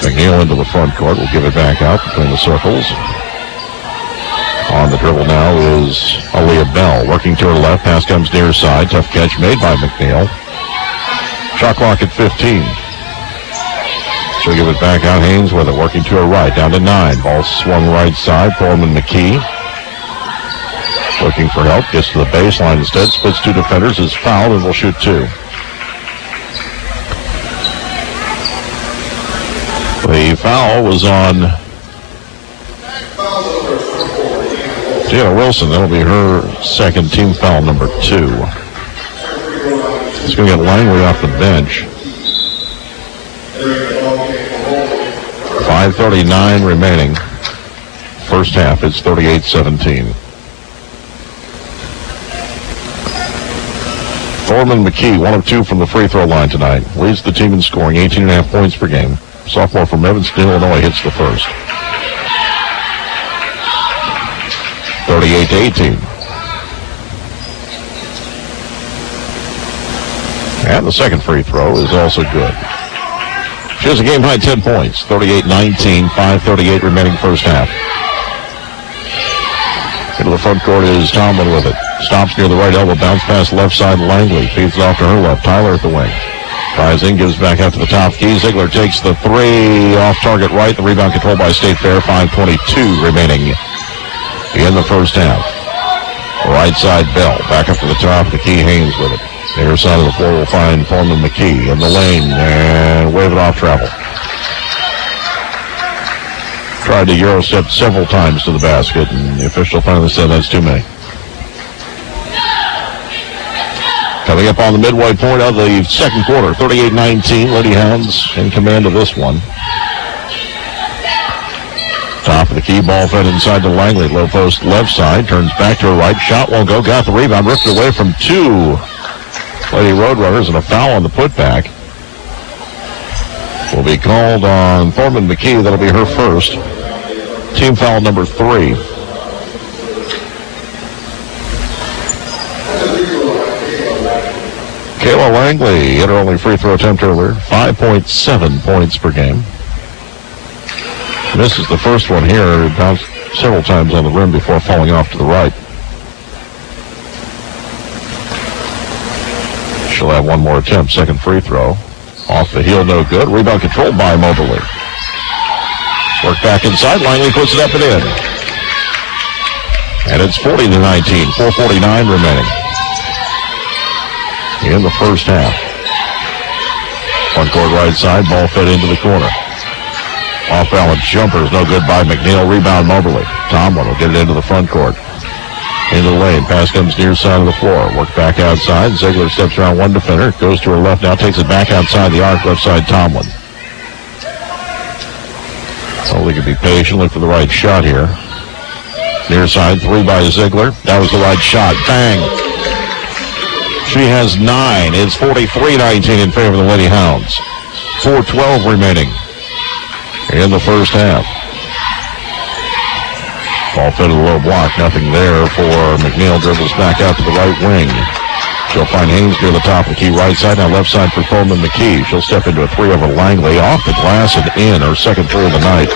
McNeil into the front court. We'll give it back out between the circles. On the dribble now is Aaliyah Bell. Working to her left. Pass comes near side. Tough catch made by McNeil. Shot clock at 15. She'll give it back out. Haynes with it. Working to her right. Down to 9. Ball swung right side. Foreman McKee. Looking for help. Gets to the baseline instead. Splits 2 defenders. Is fouled and will shoot 2. The foul was on Jayla Wilson. That'll be her second, team foul number 2. It's going to get Langley off the bench. 5:39 remaining. First half, it's 38-17. Foreman McKee, 1 of 2 from the free throw line tonight. Leads the team in scoring, 18.5 points per game. Sophomore from Evanston, Illinois, hits the first. 38-18. And the second free throw is also good. She has a game-high 10 points, 38-19, 5:38 remaining first half. Into the front court is Tomlin with it. Stops near the right elbow, bounce pass left side, Langley. Feeds it off to her left, Tyler at the wing. Tries in, gives back out to the top key. Ziegler takes the 3 off target right. The rebound controlled by State Fair, 5:22 remaining in the first half. Right side, Bell. Back up to the top, the key, Haynes with it. Near side of the floor will find Foreman McKee in the lane and wave it off travel. Tried to Euro step several times to the basket, and the official finally said that's too many. Coming up on the midway point of the second quarter, 38-19, Lady Hounds in command of this one. Top of the key, ball fed inside to Langley. Low post left side, turns back to her right. Shot won't go, got the rebound, ripped away from two Lady Roadrunners, and a foul on the putback. Will be called on Thorman McKee. That'll be her first. Team foul number 3. Kayla Langley hit her only free throw attempt earlier. 5.7 points per game. Misses the first one here. It bounced several times on the rim before falling off to the right. She'll have one more attempt. Second free throw. Off the heel, no good. Rebound controlled by Mobley. Work back inside. Langley puts it up and in. And it's 40-19. 4:49 remaining in the first half. Front court right side. Ball fed into the corner. Off balance jumper is no good by McNeil. Rebound Mobley. Tomlin will get it into the front court. Into the lane. Pass comes near side of the floor. Work back outside. Ziegler steps around one defender. Goes to her left now. Takes it back outside the arc. Left side Tomlin. Mobley could be patient. Look for the right shot here. Near side. 3 by Ziegler. That was the right shot. Bang. She has 9. It's 43-19 in favor of the Lady Hounds. 4:12 remaining in the first half. Ball fed to the low block. Nothing there for McNeil. Dribbles back out to the right wing. She'll find Haynes near the top of the key right side. Now left side for Coleman McKee. She'll step into a 3 over Langley. Off the glass and in. Her second 3 of the night.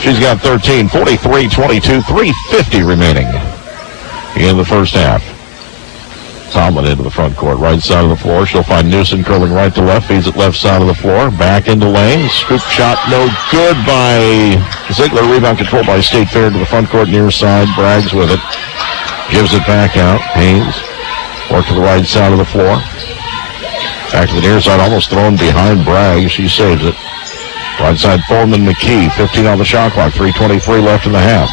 She's got 13. 43-22. 3:50 remaining in the first half. Tomlin into the front court. Right side of the floor. She'll find Newsom curling right to left. Feeds it left side of the floor. Back into lane. Scoop shot no good by Ziegler. Rebound controlled by State Fair to the front court near side. Braggs with it. Gives it back out. Haynes. Work to the right side of the floor. Back to the near side. Almost thrown behind Bragg. She saves it. Right side Foreman McKee. 15 on the shot clock. 3:23 left in the half.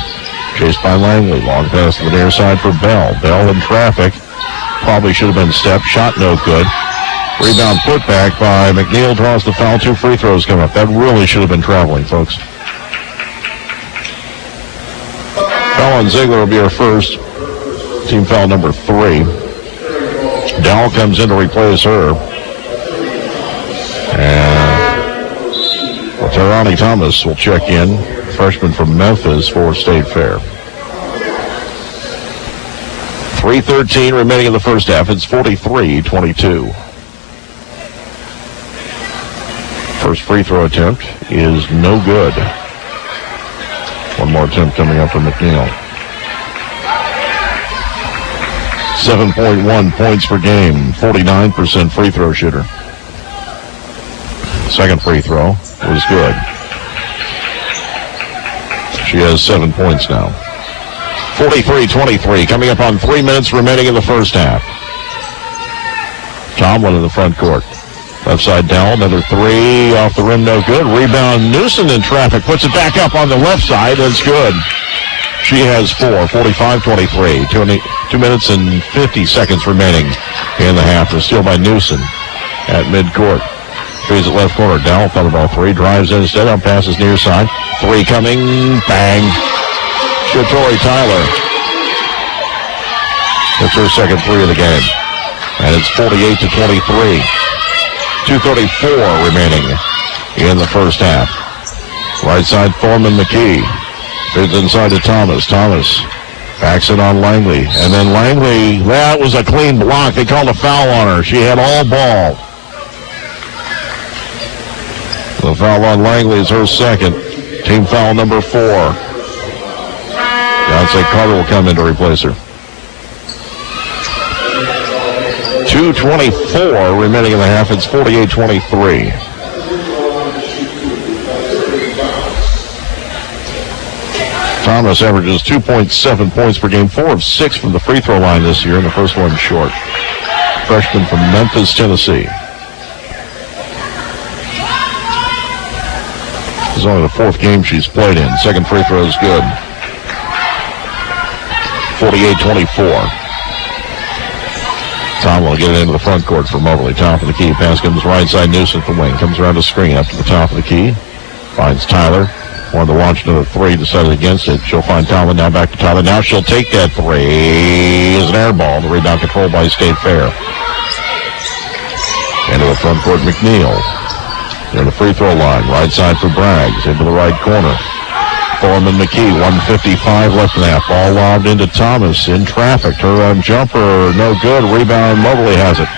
Chased by Langley. Long pass to the near side for Bell. Bell in traffic. Probably should have been stepped. Shot no good. Rebound put back by McNeil. Draws the foul. 2 free throws come up. That really should have been traveling, folks. Foul on Ziegler will be her first. Team foul number 3. Dowell comes in to replace her. And Tarani Thomas will check in. Freshman from Memphis for State Fair. 3:13 remaining in the first half. It's 43-22. First free throw attempt is no good. One more attempt coming up for McNeil. 7.1 points per game. 49% free throw shooter. Second free throw was good. She has 7 points now. 43-23, coming up on 3 minutes remaining in the first half. Tomlin in the front court. Left side down, another 3 off the rim, no good. Rebound, Newsom in traffic, puts it back up on the left side, that's good. She has 4, 45-23, 2 minutes and 50 seconds remaining in the half. The steal by Newsom at midcourt. Feeds it left corner, Dowell, thought about 3, drives in instead, up passes near side. 3 coming, bang. Shatori Tyler. That's her second 3 of the game. And it's 48-23. 2:34 remaining in the first half. Right side, Foreman McKee. Feeds inside to Thomas. Thomas backs it on Langley. And then Langley, that was a clean block. They called a foul on her. She had all ball. The foul on Langley is her second. Team foul number 4. Beyonce Carter will come in to replace her. 2:24 remaining in the half. It's 48-23. Thomas averages 2.7 points per game, 4 of 6 from the free throw line this year, and the first one short. Freshman from Memphis, Tennessee. is only the fourth game she's played in. Second free throw is good. 48-24. Tom will get it into the front court for Moberly. Top of the key. Pass comes right side. Newsom from wing. Comes around the screen up to the top of the key. Finds Tyler. Wanted to launch another three. Decided against it. She'll find Tyler. Now back to Tyler. Now she'll take that three. It's an air ball. The rebound controlled by State Fair. Into the front court, McNeil. Near the free throw line. Right side for Braggs. Into the right corner. Foreman McKee, 1:55 left in the half. Ball lobbed into Thomas in traffic. Turnaround jumper, no good. Rebound, Moberly has it.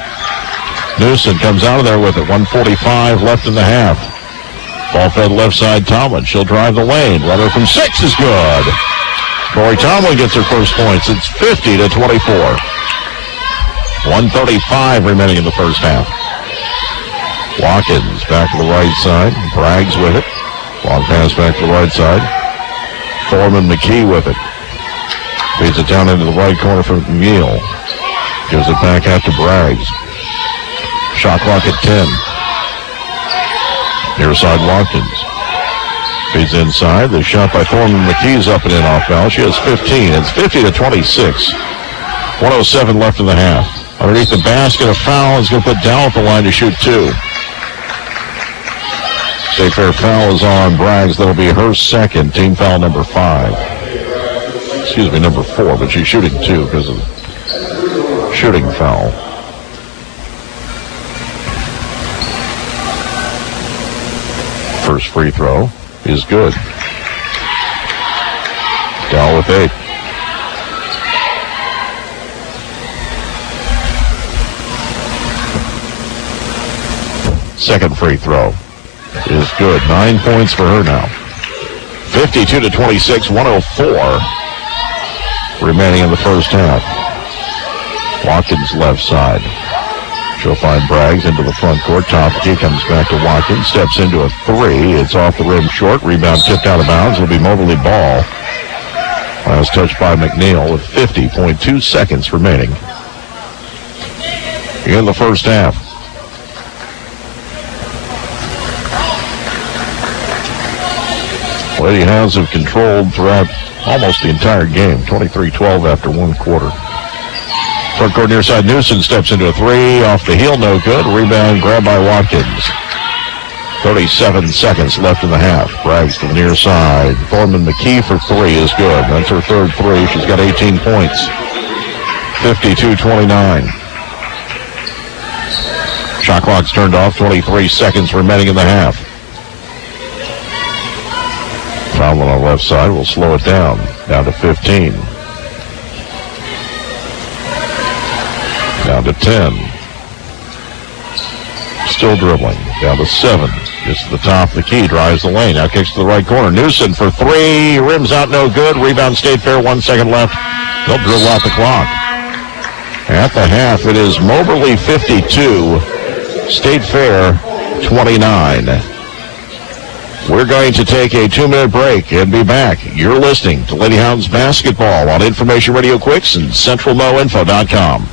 Newsom comes out of there with it. 1:45 left in the half. Ball fed left side, Tomlin. She'll drive the lane. Runner from 6 is good. Corey Tomlin gets her first points. It's 50-24. 1:35 remaining in the first half. Watkins back to the right side. Braggs with it. Long pass back to the right side. Foreman McKee with it. Feeds it down into the right corner for McNeil. Gives it back out to Braggs. Shot clock at 10. Near side Watkins. Feeds inside. The shot by Foreman McKee's up and in off balance. She has 15. It's 50-26. 1:07 left in the half. Underneath the basket, a foul is going to put Dow at the line to shoot 2. State Fair foul is on Braggs. That'll be her second. Team foul number 5. Excuse me, number 4, but she's shooting 2 because of shooting foul. First free throw is good. Dow with 8. Second free throw is good. 9 points for her now. 52-26, 1:04 remaining in the first half. Watkins left side. She'll find Braggs into the front court. Top key comes back to Watkins. Steps into a 3. It's off the rim short. Rebound tipped out of bounds. It'll be Moberly ball. Last touch by McNeil with 50.2 seconds remaining in the first half. Lady Hounds have controlled throughout almost the entire game. 23-12 after one quarter. Front court near side. Newsom steps into a 3. Off the heel, no good. Rebound grabbed by Watkins. 37 seconds left in the half. Braggs to the near side. Foreman McKee for 3 is good. That's her third 3. She's got 18 points. 52-29. Shot clock's turned off. 23 seconds remaining in the half. Tomlin on the left side will slow it down to 15. Down to 10. Still dribbling. Down to 7. Gets to the top of the key. Drives the lane. Now kicks to the right corner. Newsom for 3. Rims out no good. Rebound State Fair. 1 second left. They'll dribble out the clock. At the half, it is Moberly 52. State Fair 29. We're going to take a 2-minute break and be back. You're listening to Lady Hounds Basketball on Information Radio Quicks and CentralMoInfo.com.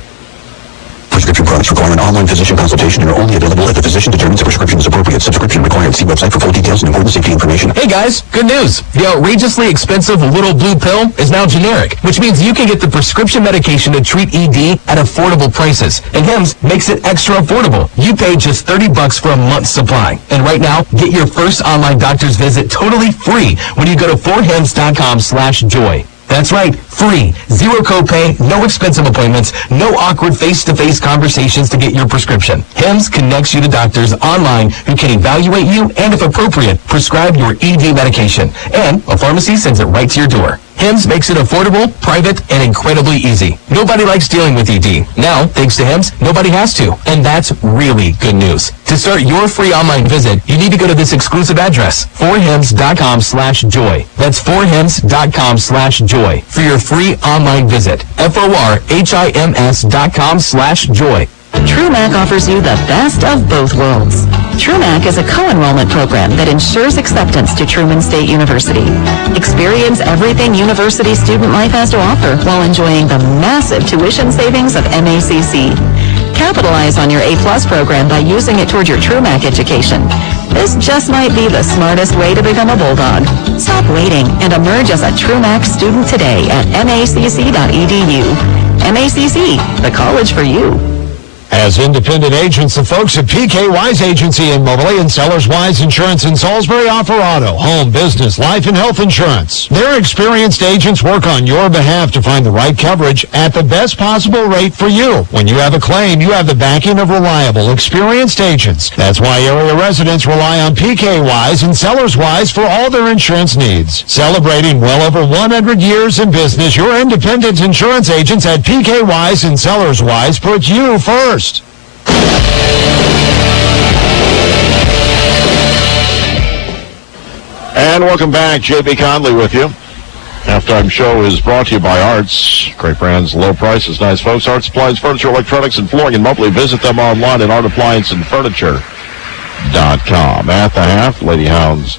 Prescription products require an online physician consultation and are only available if the physician determines a prescription is appropriate. Subscription required. See website for full details and important safety information. Hey guys, good news. The outrageously expensive little blue pill is now generic, which means you can get the prescription medication to treat ED at affordable prices. And Hims makes it extra affordable. You pay just $30 for a month's supply. And right now, get your first online doctor's visit totally free when you go to 4hims.com/joy. That's right, free. Zero copay, no expensive appointments, no awkward face-to-face conversations to get your prescription. Hims connects you to doctors online who can evaluate you and, if appropriate, prescribe your ED medication. And a pharmacy sends it right to your door. Hims makes it affordable, private, and incredibly easy. Nobody likes dealing with ED. Now, thanks to Hims, nobody has to. And that's really good news. To start your free online visit, you need to go to this exclusive address, 4hims.com/joy. That's 4hims.com/joy for your free online visit. FORHIMS.com/joy. TrueMACC offers you the best of both worlds. TrueMACC is a co-enrollment program that ensures acceptance to Truman State University. Experience everything university student life has to offer while enjoying the massive tuition savings of MACC. Capitalize on your A+ program by using it toward your TrueMACC education. This just might be the smartest way to become a Bulldog. Stop waiting and emerge as a true MACC student today at macc.edu. MACC, the college for you. As independent agents, the folks at PK Wise Agency in Moberly and Sellers Wise Insurance in Salisbury offer auto, home, business, life, and health insurance. Their experienced agents work on your behalf to find the right coverage at the best possible rate for you. When you have a claim, you have the backing of reliable, experienced agents. That's why area residents rely on PK Wise and Sellers Wise for all their insurance needs. Celebrating well over 100 years in business, your independent insurance agents at PK Wise and Sellers Wise put you first. And welcome back. J.B. Conley with you. Halftime show is brought to you by Arts. Great brands, low prices, nice folks. Art Supplies, Furniture, Electronics, and Flooring in Moberly. Visit them online at artapplianceandfurniture.com. At the half, Lady Hounds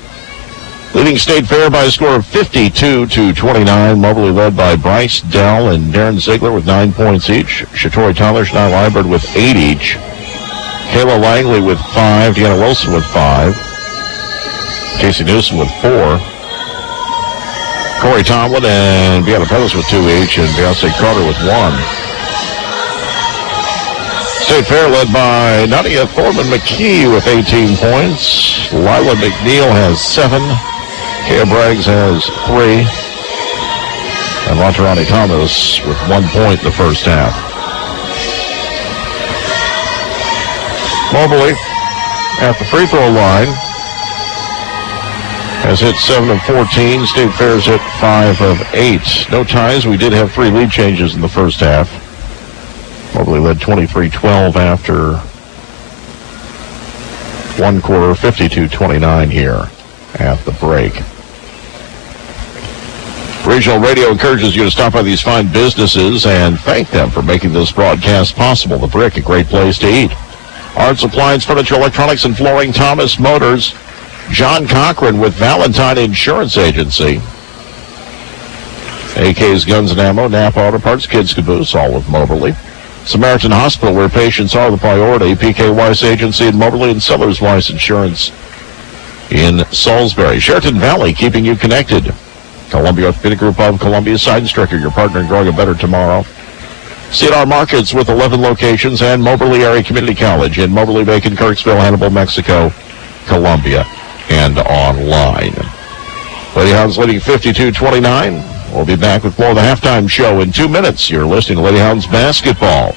leading State Fair by a score of 52-29. Moberly led by Bryce Dell and Darren Ziegler with 9 points each. Shatori Tyler, Shania Liebert with 8 each. Kayla Langley with 5. Deanna Wilson with 5. Casey Newsom with 4. Corey Tomlin and Deanna Pettis with 2 each. And Beyonce Carter with 1. State Fair led by Nadia Thorman McKee with 18 points. Lila McNeil has 7. Kaya Braggs has 3. And Latarani Thomas with 1 point in the first half. Moberly at the free throw line has hit 7 of 14. State Fair's hit 5 of 8. No ties. We did have 3 lead changes in the first half. Moberly led 23-12 after one quarter, 52-29 here at the break. Regional Radio encourages you to stop by these fine businesses and thank them for making this broadcast possible. The Brick, a great place to eat. Arts, Appliance, Furniture, Electronics, and Flooring, Thomas Motors. John Cochran with Valentine Insurance Agency. AK's Guns and Ammo, Napa Auto Parts, Kids Caboose, all of Moberly. Samaritan Hospital, where patients are the priority. PK Weiss Agency in Moberly and Sellers Weiss Insurance in Salisbury. Sheraton Valley, keeping you connected. Columbia Orthopedic Group of Columbia, Seidenstrecker, your partner in growing a better tomorrow. C&R Markets with 11 locations and Moberly Area Community College in Moberly, Macon, Kirksville, Hannibal, Mexico, Columbia, and online. Lady Hounds leading 52-29. We'll be back with more of the halftime show in 2 minutes. You're listening to Lady Hounds Basketball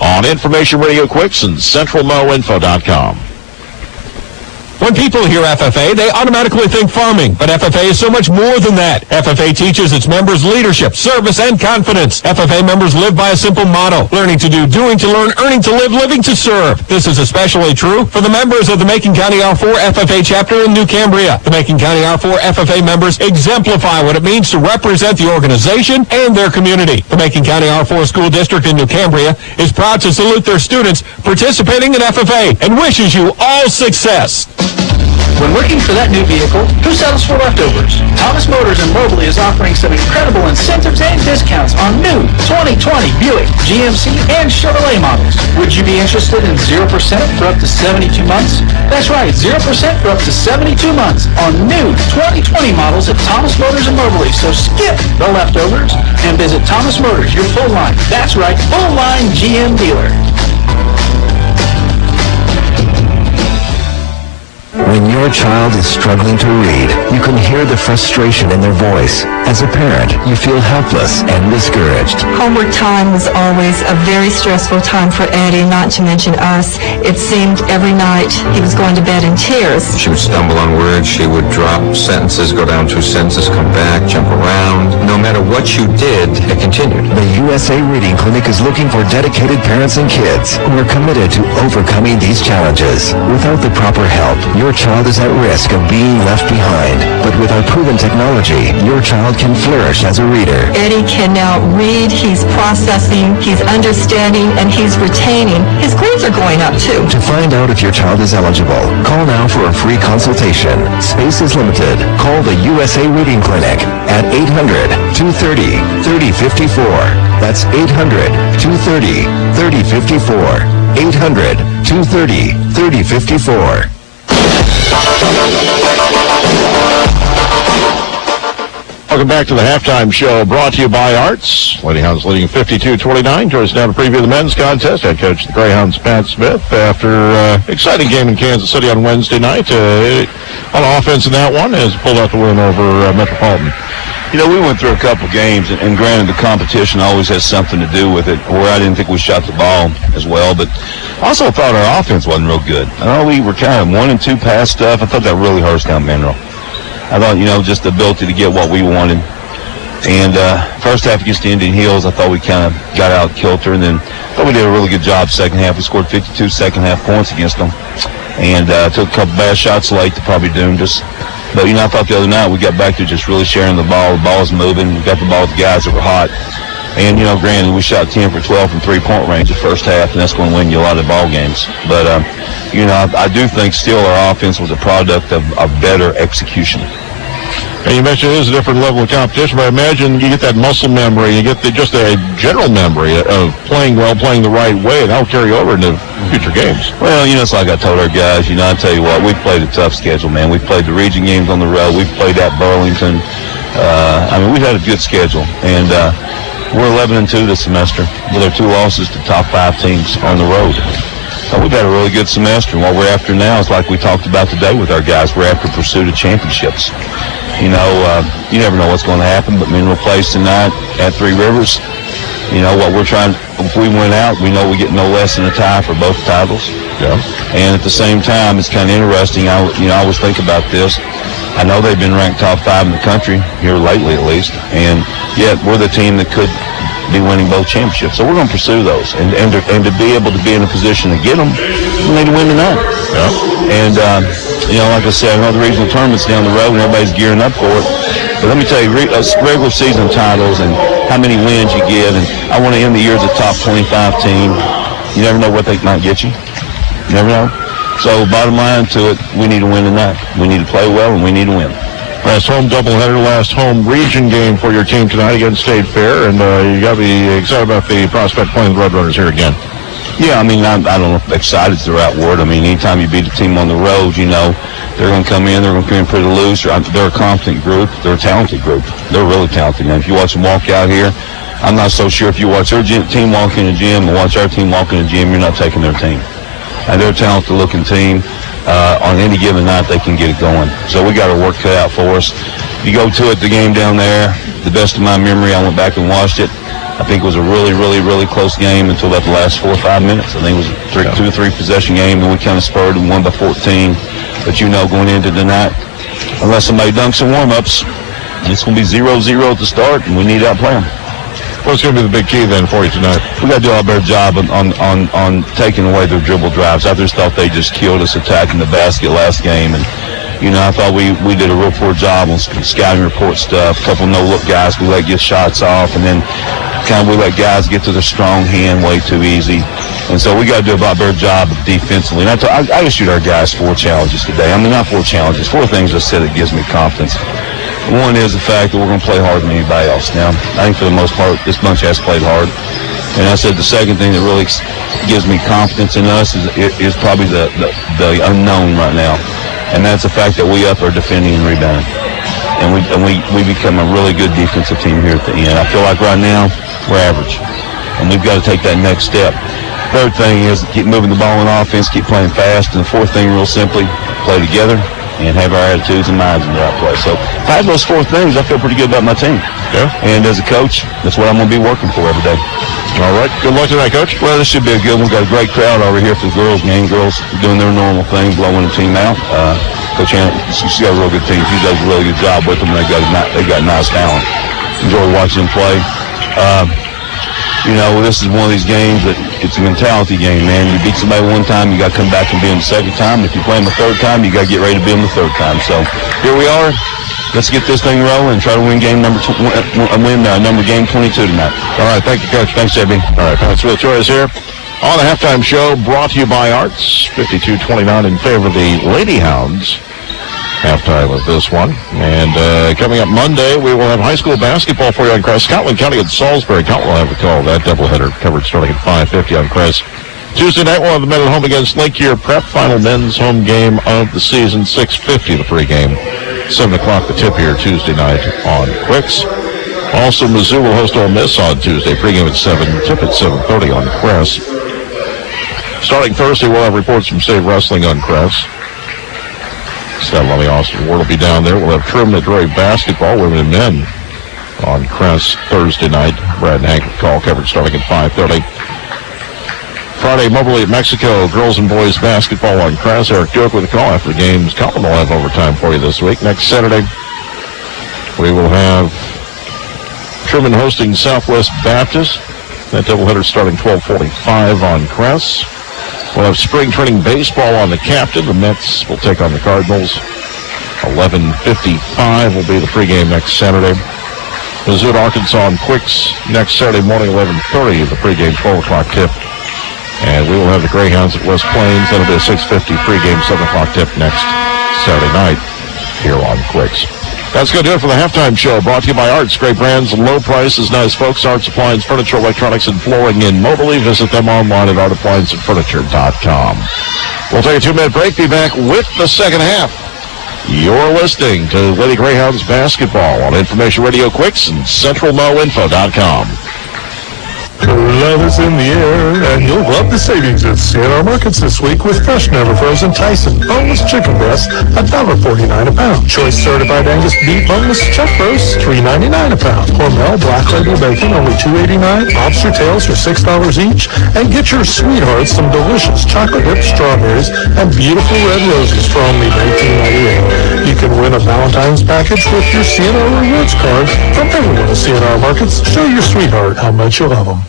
on Information Radio Quicks and CentralMoInfo.com. When people hear FFA, they automatically think farming, but FFA is so much more than that. FFA teaches its members leadership, service, and confidence. FFA members live by a simple motto: learning to do, doing to learn, earning to live, living to serve. This is especially true for the members of the Macon County R4 FFA chapter in New Cambria. The Macon County R4 FFA members exemplify what it means to represent the organization and their community. The Macon County R4 School District in New Cambria is proud to salute their students participating in FFA and wishes you all success. When looking for that new vehicle, who settles for leftovers? Thomas Motors in Moberly is offering some incredible incentives and discounts on new 2020 Buick, GMC, and Chevrolet models. Would you be interested in 0% for up to 72 months? That's right, 0% for up to 72 months on new 2020 models at Thomas Motors in Moberly. So skip the leftovers and visit Thomas Motors, your full line. That's right, full line GM dealer. When your child is struggling to read, you can hear the frustration in their voice. As a parent, you feel helpless and discouraged. Homework time was always a very stressful time for Eddie, not to mention us. It seemed every night he was going to bed in tears. She would stumble on words, she would drop sentences, go down 2 sentences, come back, jump around. No matter what you did, it continued. The USA Reading Clinic is looking for dedicated parents and kids who are committed to overcoming these challenges. Without the proper help, your child is at risk of being left behind. But with our proven technology, your child can flourish as a reader. Eddie can now read, he's processing, he's understanding, and he's retaining. His grades are going up too. To find out if your child is eligible, call now for a free consultation. Space is limited. Call the USA Reading Clinic at 800-230-3054. That's 800-230-3054. 800-230-3054. Welcome back to the halftime show, brought to you by Arts. Lady Hounds leading 52-29. Joins us now to preview the men's contest. Head coach of the Greyhounds, Pat Smith, after exciting game in Kansas City on Wednesday night. On offense in that one, has pulled out the win over Metropolitan. You know, we went through a couple games, and granted, the competition always has something to do with it, where I didn't think we shot the ball as well, but I also thought our offense wasn't real good. I know we were kind of 1 and 2 pass stuff. I thought that really hurt us down Mineral. I thought, just the ability to get what we wanted. And first half against the Indian Hills, I thought we kind of got out kilter, and then I thought we did a really good job second half. We scored 52 second half points against them, and took a couple bad shots late that probably doomed us. But, I thought the other night we got back to just really sharing the ball. The ball was moving. We got the ball with the guys that were hot. And, granted, we shot 10 for 12 from three-point range the first half, and that's going to win you a lot of ball games. But, I do think still our offense was a product of better execution. And you mentioned it is a different level of competition, but I imagine you get that muscle memory, you get just a general memory of playing well, playing the right way, and that'll carry over into future games. Well, it's like I told our guys, I tell you what, we've played a tough schedule, man. We've played the region games on the road. We've played at Burlington. We've had a good schedule, and we're 11-2 this semester with our 2 losses to top 5 teams on the road. We've had a really good semester, and what we're after now is like we talked about today with our guys. We're after pursuit of championships. You never know what's going to happen, but Mineral plays tonight at Three Rivers. What we're trying, if we win out, we know we get no less than a tie for both titles. Yeah. And at the same time, it's kind of interesting. I always think about this. I know they've been ranked top 5 in the country here lately, at least, and yet we're the team that could be winning both championships. So we're going to pursue those, and to be able to be in a position to get them, we need to win tonight. Yeah. And like I said, I know the regional tournament's down the road, and everybody's gearing up for it. But let me tell you, regular season titles and how many wins you get, and I want to end the year as a top 25 team. You never know what they might get you. You never know. So bottom line to it, we need to win tonight. We need to play well, and we need to win. Last home doubleheader, last home region game for your team tonight against State Fair, and you got to be excited about the prospect playing the Roadrunners here again. Yeah, I don't know if excited's the right word. Anytime you beat a team on the road, they're going to come in pretty loose. They're a competent group. They're a talented group. They're really talented. And if you watch them walk out here, I'm not so sure if you watch their team walk in the gym and watch our team walk in the gym, you're not taking their team. And they're a talented-looking team. On any given night, they can get it going. So we got our work cut out for us. You go to it, the game down there, the best of my memory, I went back and watched it. I think it was a really, really, really close game until about the last 4 or 5 minutes. I think it was a 2 or 3 possession game, and we kind of spurred and won by 14. But going into tonight, unless somebody dunks some warm-ups, it's going to be 0-0 at the start, and we need to outplay them. What's going to be the big key then for you tonight? We got to do a better job on taking away their dribble drives. I just thought they just killed us attacking the basket last game, and I thought we did a real poor job on scouting report stuff. A couple no-look guys we let get shots off, and then we let guys get to their strong hand way too easy. And so we got to do a lot better job defensively. And I issued our guys 4 challenges today. Not 4 challenges, 4 things I said that gives me confidence. One is the fact that we're going to play harder than anybody else. Now, I think for the most part, this bunch has played hard. And I said the second thing that really gives me confidence in us is probably the unknown right now. And that's the fact that we up our defending and rebounding. And we become a really good defensive team here at the end. I feel like right now we're average. And we've got to take that next step. Third thing is keep moving the ball in offense, keep playing fast. And the fourth thing, real simply, play together and have our attitudes and minds in the right place. So if I have those 4 things, I feel pretty good about my team. Yeah. And as a coach, that's what I'm going to be working for every day. All right. Good luck tonight, Coach. Well, this should be a good one. We've got a great crowd over here for the girls game. Girls doing their normal thing, blowing the team out. Coach Hannah, she's got a real good team. She does a really good job with them. They got nice talent. Enjoy watching them play. This is one of these games that it's a mentality game, man. You beat somebody one time, you got to come back and beat them the second time. If you play them the third time, you got to get ready to beat them the third time. So here we are. Let's get this thing rolling and try to win game number 22 tonight. All right, thank you, Coach. Thanks, JB. All right, Pat Smith is here on the halftime show, brought to you by Arts. 52-29 in favor of the Lady Hounds. Halftime of this one. And coming up Monday, we will have high school basketball for you on Crest. Scotland County at Salisbury. County will have the call. That doubleheader covered starting at 5:50 on Crest Tuesday night, we'll have the men at home against Lake Erie Prep. Final men's home game of the season, 6:50 the pregame. 7 o'clock the tip here Tuesday night on Quicks. Also, Mizzou will host Ole Miss on Tuesday. Pregame at 7, tip at 7:30 on Crest. Starting Thursday, we'll have reports from State Wrestling on Crest. Lonnie Austin Ward will be down there. We'll have Trim and Dre basketball, women and men, on Crest Thursday night. Brad and Hank with call coverage starting at 5:30. Friday, Moberly at Mexico, girls and boys basketball on Crest. Eric Duke with a call after the games. Colin will have overtime for you this week. Next Saturday, we will have Truman hosting Southwest Baptist. That doubleheader starting 12:45 on Crest. We'll have spring training baseball on the Captain. The Mets will take on the Cardinals. 11:55 will be the pregame next Saturday. Mizzou at Arkansas on Quicks next Saturday morning, 11:30, the pregame 12 o'clock tip. And we will have the Greyhounds at West Plains. That'll be a 6:50 pregame, 7 o'clock tip next Saturday night here on Quicks. That's going to do it for the halftime show. Brought to you by Arts. Great brands, low prices, nice folks. Arts Appliance, Furniture, Electronics, and Flooring in Moberly. Visit them online at artapplianceandfurniture.com. We'll take a 2-minute break. Be back with the second half. You're listening to Lady Greyhounds basketball on Information Radio Quicks and CentralMoInfo.com. Love is in the air, and you'll love the savings at CNR Markets this week with fresh, never frozen Tyson boneless chicken breast, $1.49 a pound. Choice certified Angus beef boneless chuck roast, $3.99 a pound. Hormel black label bacon, only $2.89. Lobster tails for $6 each, and get your sweethearts some delicious chocolate dipped strawberries and beautiful red roses for only $19.98. You can win a Valentine's package with your CNR Rewards card from everyone at CNR Markets. Show your sweetheart how much you love them.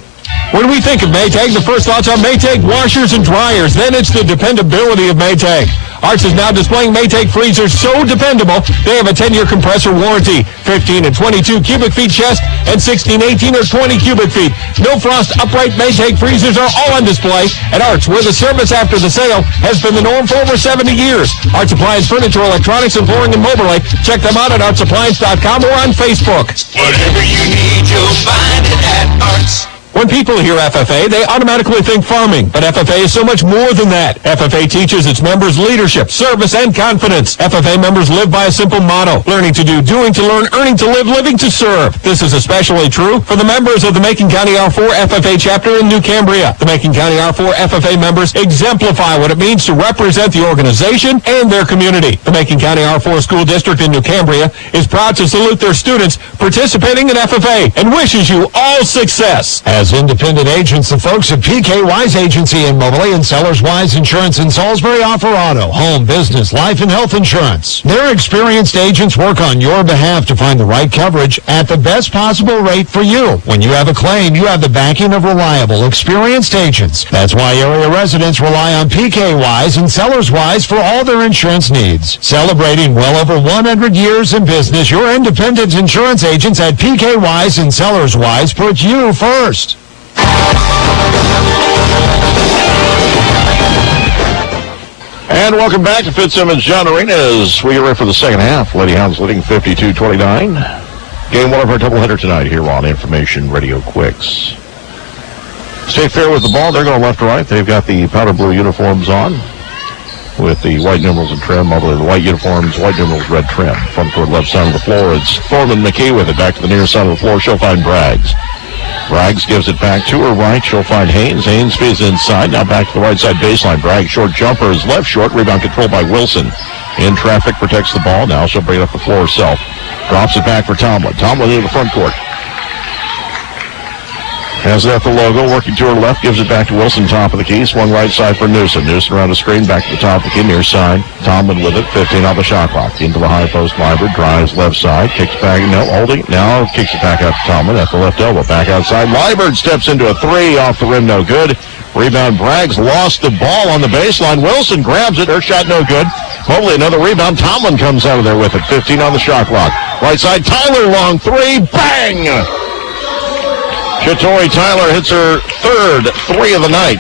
When we think of Maytag, the first thoughts are Maytag washers and dryers. Then it's the dependability of Maytag. Arts is now displaying Maytag freezers so dependable, they have a 10-year compressor warranty. 15 and 22 cubic feet chest and 16, 18, or 20 cubic feet. No frost upright Maytag freezers are all on display at Arts, where the service after the sale has been the norm for over 70 years. Arts Appliance, Furniture, Electronics, and Flooring in Moberly. Check them out at artsappliance.com or on Facebook. Whatever you need, you'll find it at Arts. When people hear FFA, they automatically think farming, but FFA is so much more than that. FFA teaches its members leadership, service, and confidence. FFA members live by a simple motto: learning to do, doing to learn, earning to live, living to serve. This is especially true for the members of the Macon County R4 FFA chapter in New Cambria. The Macon County R4 FFA members exemplify what it means to represent the organization and their community. The Macon County R4 School District in New Cambria is proud to salute their students participating in FFA and wishes you all success. As independent agents, the folks at PK Wise Agency in Moberly and Sellers Wise Insurance in Salisbury offer auto, home, business, life, and health insurance. Their experienced agents work on your behalf to find the right coverage at the best possible rate for you. When you have a claim, you have the backing of reliable, experienced agents. That's why area residents rely on PK Wise and Sellers Wise for all their insurance needs. Celebrating well over 100 years in business, your independent insurance agents at PK Wise and Sellers Wise put you first. And welcome back to Fitzsimmons John Arena as we get ready for the second half. Lady Hounds leading 52-29. Game one of our doubleheader tonight here on Information Radio Quicks. State Fair with the ball. They're going left to right. They've got the powder blue uniforms on with the white numerals and trim. Over the white uniforms, white numerals, red trim. Front court left side of the floor. It's Thorman McKee with it. Back to the near side of the floor. She'll find Braggs. Braggs gives it back to her right. She'll find Haynes. Haynes speeds inside. Now back to the right side baseline. Braggs short jumper is left short. Rebound controlled by Wilson. In traffic, protects the ball. Now she'll bring it up the floor herself. Drops it back for Tomlin. Tomlin into the front court. Has it at the logo, working to her left, gives it back to Wilson, top of the key. Swung right side for Newsom. Newsom around the screen, back to the top of the key, near side. Tomlin with it, 15 on the shot clock. Into the high post, Liebert drives left side, kicks back, no, holding, now kicks it back out to Tomlin at the left elbow, back outside. Liebert steps into a three, off the rim, no good. Rebound, Braggs lost the ball on the baseline. Wilson grabs it, her shot no good. Hopefully another rebound. Tomlin comes out of there with it, 15 on the shot clock. Right side, Tyler, long three, bang! Shatori Tyler hits her third three of the night.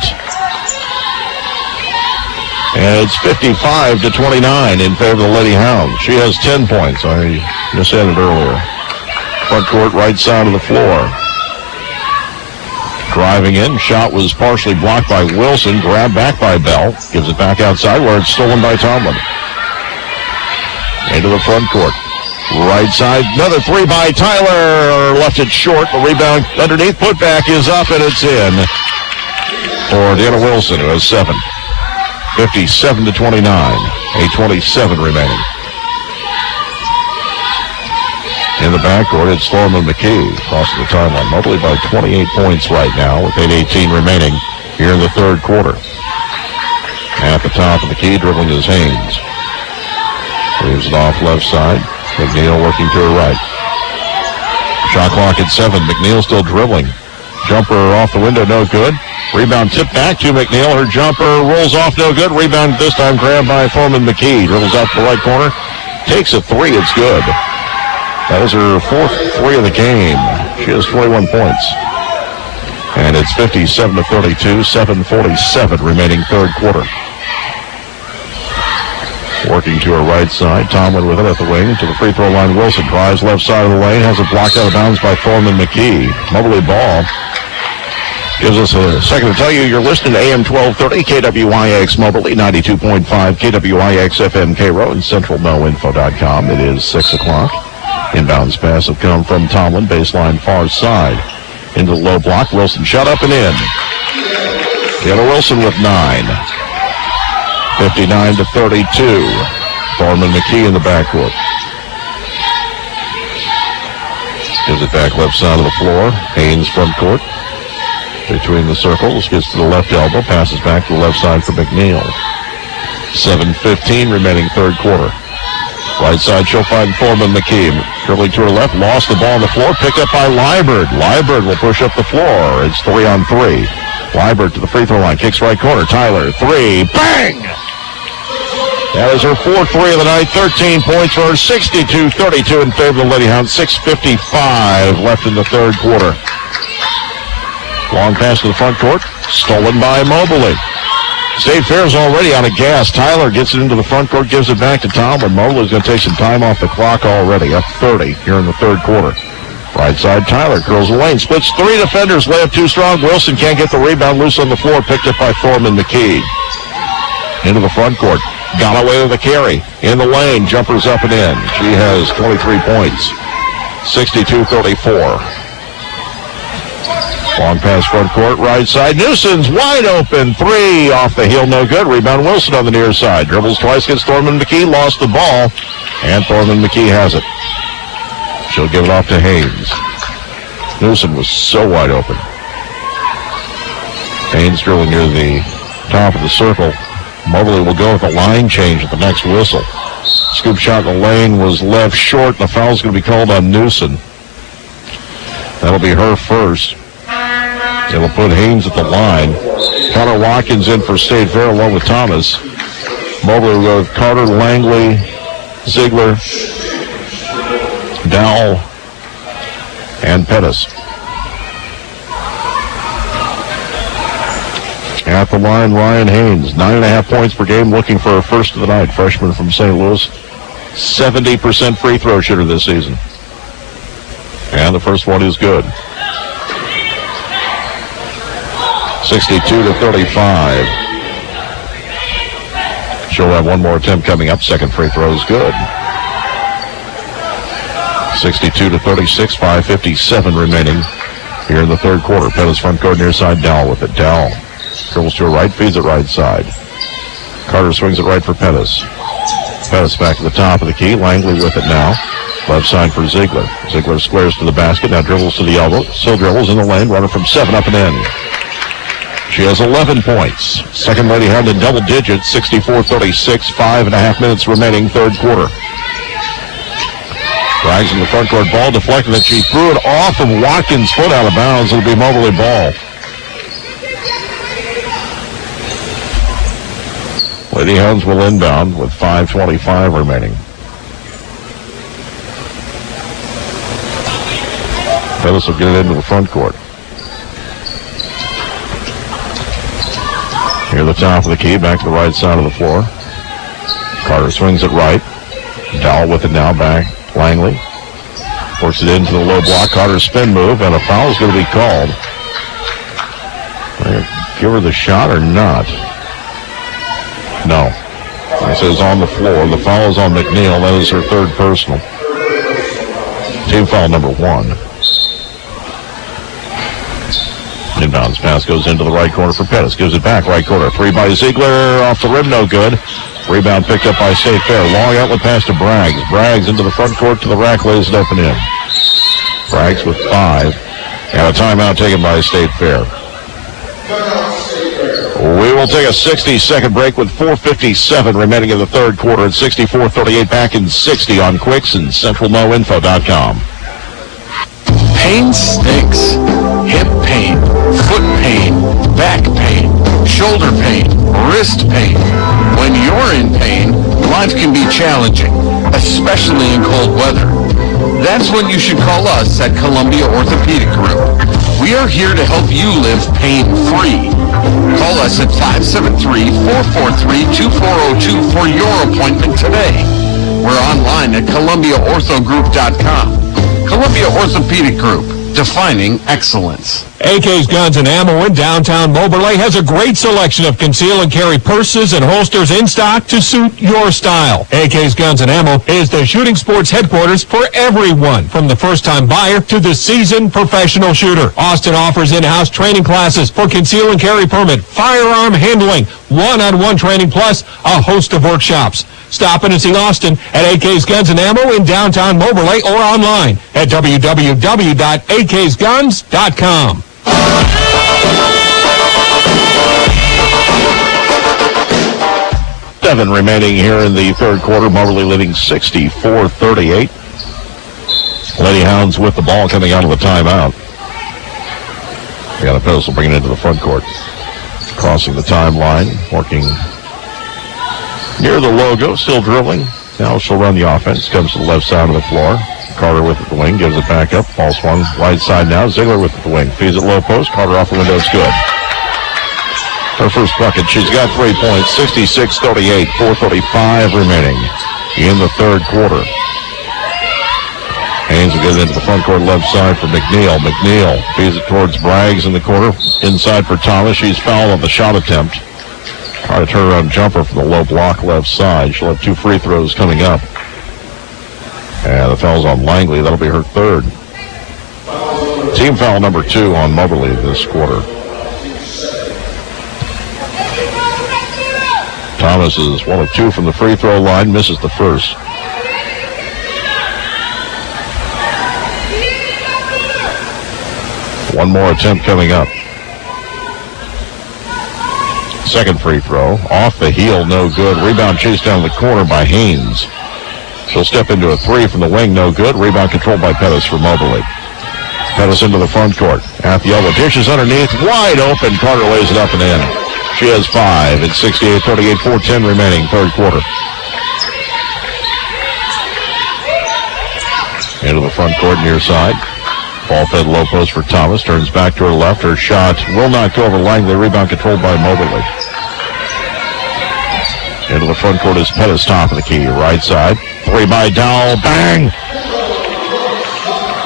And it's 55-29 in favor of the Lady Hounds. She has 10 points. I just said it earlier. Front court, right side of the floor. Driving in, shot was partially blocked by Wilson, grabbed back by Bell, gives it back outside where it's stolen by Tomlin. Into the front court. Right side, another three by Tyler, left it short. The rebound underneath, putback is up and it's in for Deanna Wilson, who has 7. 57-29, 8:27 remaining. In the backcourt, it's Thorman McKee crossing the timeline. Mobley by 28 points right now with 8:18 remaining here in the third quarter. At the top of the key, dribbling is Haynes. Leaves it off left side. McNeil working to her right. Shot clock at 7. McNeil still dribbling. Jumper off the window, no good. Rebound tipped back to McNeil. Her jumper rolls off, no good. Rebound this time grabbed by Thorman McKee. Dribbles out to the right corner. Takes a three, it's good. That is her 4th three of the game. She has 21 points. And it's 57-32, 7:47 remaining third quarter. Working to her right side. Tomlin with it at the wing to the free throw line. Wilson drives left side of the lane. Has it blocked out of bounds by Thorman McKee. Mobley ball. Gives us a second to tell you you're listening to AM 1230 KWIX Mobley, 92.5 KWIX FM Cairo and CentralNoInfo.com. It is 6 o'clock. Inbounds pass have come from Tomlin, baseline far side. Into the low block. Wilson shot up and in. Deanna Wilson with 9. 59-32. Thorman McKee in the backcourt. Gives it back left side of the floor. Haynes front court. Between the circles. Gets to the left elbow. Passes back to the left side for McNeil. 7:15 remaining third quarter. Right side, she'll find Thorman McKee. Dribbling to her left. Lost the ball on the floor. Picked up by Liebert. Liebert will push up the floor. It's 3-on-3. Liebert to the free throw line. Kicks right corner. Tyler. 3. Bang! That is her 4th three of the night. 13 points for her. 62-32 in favor of the Lady Hounds. 6:55 left in the third quarter. Long pass to the front court. Stolen by Mobley. State Fair's already out of gas. Tyler gets it into the front court. Gives it back to Tomlin. Mobley's going to take some time off the clock already. Up 30 here in the third quarter. Right side, Tyler curls the lane. Splits 3 defenders. Layup too strong. Wilson can't get the rebound. Loose on the floor. Picked up by Thorman McKee. Into the front court. Got away with the carry. In the lane. Jumpers up and in. She has 23 points. 62-34. Long pass front court. Right side. Newson's wide open. 3 off the heel. No good. Rebound Wilson on the near side. Dribbles twice. Gets Thorman McKee. Lost the ball. And Thorman McKee has it. She'll give it off to Haynes. Newson was so wide open. Haynes dribbling near the top of the circle. Mobley will go with a line change at the next whistle. Scoop shot in the lane was left short. The foul's going to be called on Newson. That'll be her first. It'll put Haynes at the line. Connor Watkins in for State Fair along with Thomas. Mobley will go with Carter, Langley, Ziegler, Dowell, and Pettis. At the line, Ryan Haynes, 9.5 points per game, looking for her first of the night. Freshman from St. Louis, 70% free throw shooter this season. And the first one is good. 62-35. She'll have one more attempt coming up. Second free throw is good. 62-36, 5:57 remaining here in the third quarter. Pettis front court near side. Dowell with it. Dowell dribbles to her right, feeds it right side. Carter swings it right for Pettis. Pettis back to the top of the key. Langley with it now. Left side for Ziegler. Ziegler squares to the basket. Now dribbles to the elbow. Still dribbles in the lane. Runner from 7 up and in. She has 11 points. Second Lady Hound in double digits. 64-36. 5.5 minutes remaining third quarter. Drags in the front court. Ball deflected that she threw it off of Watkins' foot out of bounds. It'll be Mobley ball. Lady Hounds will inbound with 5:25 remaining. Pettis will get it into the front court. Near the top of the key, back to the right side of the floor. Carter swings it right. Dowell with it now, back. Langley works it into the low block. Carter's spin move, and a foul is going to be called. give her the shot or not? No. It says on the floor. The foul is on McNeil. That is her third personal. Team foul number 1. Inbounds pass goes into the right corner for Pettis. Gives it back, right corner. 3 by Ziegler. Off the rim, no good. Rebound picked up by State Fair. Long outlet pass to Braggs. Braggs into the front court to the rack, lays it up and in. Braggs with 5. And a timeout taken by State Fair. We will take a 60-second break with 4:57 remaining in the third quarter at 64-38 back in 60 on Quicks and CentralNoInfo.com. Pain stinks. Hip pain, foot pain, back pain, shoulder pain, wrist pain. When you're in pain, life can be challenging, especially in cold weather. That's when you should call us at Columbia Orthopedic Group. We are here to help you live pain-free. Call us at 573-443-2402 for your appointment today. We're online at ColumbiaOrthoGroup.com. Columbia Orthopedic Group, defining excellence. AK's Guns and Ammo in downtown Moberly has a great selection of conceal and carry purses and holsters in stock to suit your style. AK's Guns and Ammo is the shooting sports headquarters for everyone, from the first-time buyer to the seasoned professional shooter. Austin offers in-house training classes for conceal and carry permit, firearm handling, one-on-one training, plus a host of workshops. Stop in and see Austin at AK's Guns and Ammo in downtown Moberly or online at www.aksguns.com. 7 remaining here in the third quarter. Moberly leading 64-38. Lady Hounds with the ball coming out of the timeout. They got a pistol bringing it into the front court. Crossing the timeline, working near the logo, still dribbling. Now she'll run the offense. Comes to the left side of the floor. Carter with it at the wing, gives it back up. Ball swung wide side now. Ziegler with it at the wing. Feeds it low post. Carter off the window. It's good. Her first bucket. She's got 3 points. 66-38. 4:35 remaining in the third quarter. Haynes will get it into the front court left side for McNeil. McNeil feeds it towards Braggs in the corner. Inside for Thomas. She's fouled on the shot attempt. Try to turn around jumper from the low block left side. She'll have 2 free throws coming up. And the foul's on Langley. That'll be her third. Team foul number 2 on Moberly this quarter. Thomas is 1 of 2 from the free throw line. Misses the first. One more attempt coming up. Second free throw. Off the heel, no good. Rebound chased down the corner by Haynes. She'll step into a 3 from the wing, no good. Rebound controlled by Pettis for Moberly. Pettis into the front court. At the elbow, dishes underneath, wide open. Carter lays it up and in. She has 5. It's 68-38, 4:10 remaining, third quarter. Into the front court, near side. Ball fed low post for Thomas. Turns back to her left. Her shot will not go over Langley. Rebound controlled by Moberly. Into the front court is Pettis, top of the key. Right side. 3 by Dowell. Bang!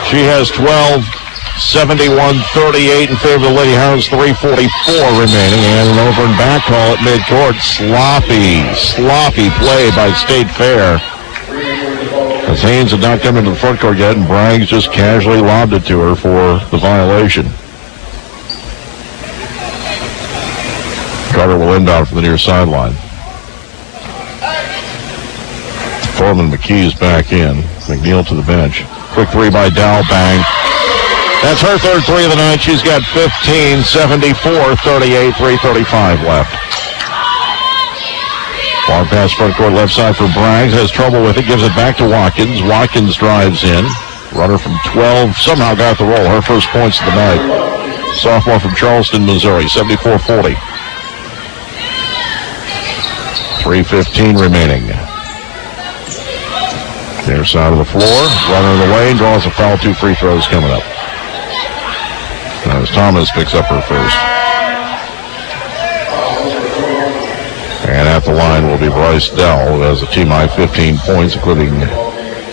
She has 12. 71-38 in favor of the Lady Hounds. 3:44 remaining. And an over and back call at midcourt. Sloppy play by State Fair. As Haynes had not come into the front court yet, and Braggs just casually lobbed it to her for the violation. Carter will inbound from the near sideline. Foreman McKee's back in. McNeil to the bench. Quick 3 by Dowell. Bang. That's her third 3 of the night. She's got 15, 74-38, 3:35 left. Long pass front court left side for Braggs. Has trouble with it. Gives it back to Watkins. Watkins drives in. Runner from 12. Somehow got the roll. Her first points of the night. Sophomore from Charleston, Missouri. 74-40. 3:15 remaining. Near side of the floor. Runner in the lane. Draws a foul. 2 free throws coming up. As Thomas picks up her first. And at the line will be Bryce Dell, who has a team high 15 points, including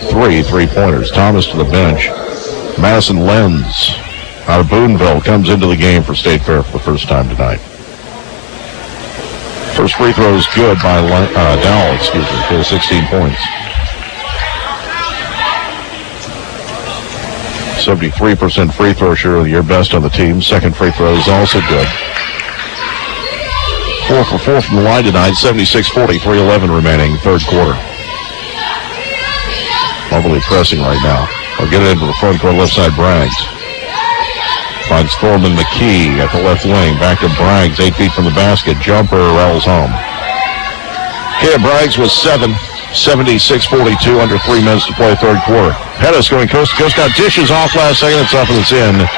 3 3-pointers. Thomas to the bench. Madison Lenz out of Boonville comes into the game for State Fair for the first time tonight. First free throw is good by Dowell, for 16 points. 73% free throw share, your best on the team. Second free throw is also good. 4 for 4 from the line tonight. 76-40, 3:11 remaining, third quarter. Mobley pressing right now. They'll get it into the front court, left side, Braggs. Finds Thorman McKee at the left wing. Back to Braggs, 8 feet from the basket. Jumper, rattles home. Kea Braggs was 7. 76-42, under 3 minutes to play, third quarter. Pettis going coast to coast, got dishes off last second. It's up and it's in.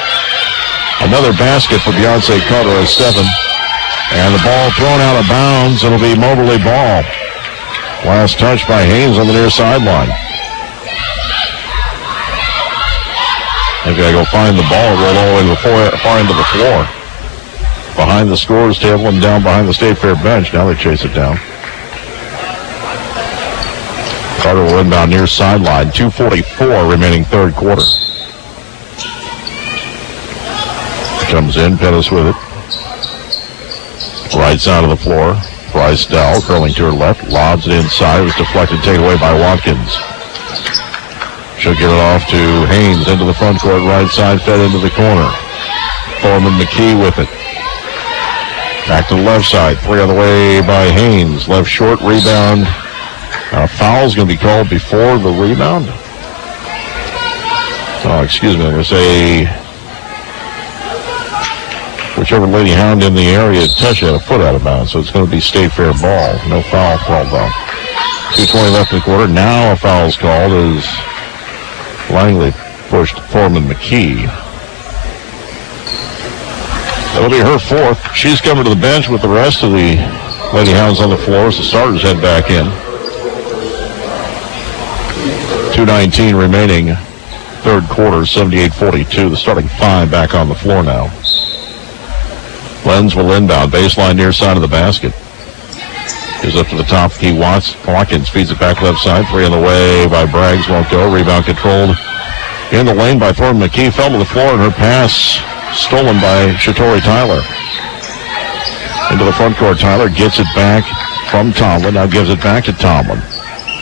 Another basket for Beyonce Carter at 7. And the ball thrown out of bounds. It'll be Moberly ball. Last touch by Haynes on the near sideline. They've got to go find the ball, roll all the way to the far end of the floor. Behind the scorer's table and down behind the State Fair bench. Now they chase it down. Carter will inbound near sideline. 2:44 remaining third quarter. Comes in, Pettis with it. Right side of the floor. Bryce Dowell curling to her left. Lobs it inside. It was deflected, taken away by Watkins. She'll get it off to Haynes into the front court. Right side, fed into the corner. Thorman McKee with it. Back to the left side. 3 on the way by Haynes. Left short, rebound. Foul's going to be called before the rebound. Oh, excuse me. I'm going to say whichever Lady Hound in the area touched had a foot out of bounds, so it's going to be State Fair ball. No foul called though. 2:20 left in the quarter. Now a foul's called as Langley pushed Thorman McKee. That'll be her fourth. She's coming to the bench with the rest of the Lady Hounds on the floor as the starters head back in. 2:19 remaining, third quarter, 78-42. The starting 5 back on the floor now. Lenz will inbound, baseline near side of the basket. Goes up to the top, key Watkins feeds it back left side. 3 on the way by Braggs, won't go. Rebound controlled in the lane by Thorman McKee. Fell to the floor and her pass stolen by Shatori Tyler. Into the front court, Tyler gets it back from Tomlin. Now gives it back to Tomlin.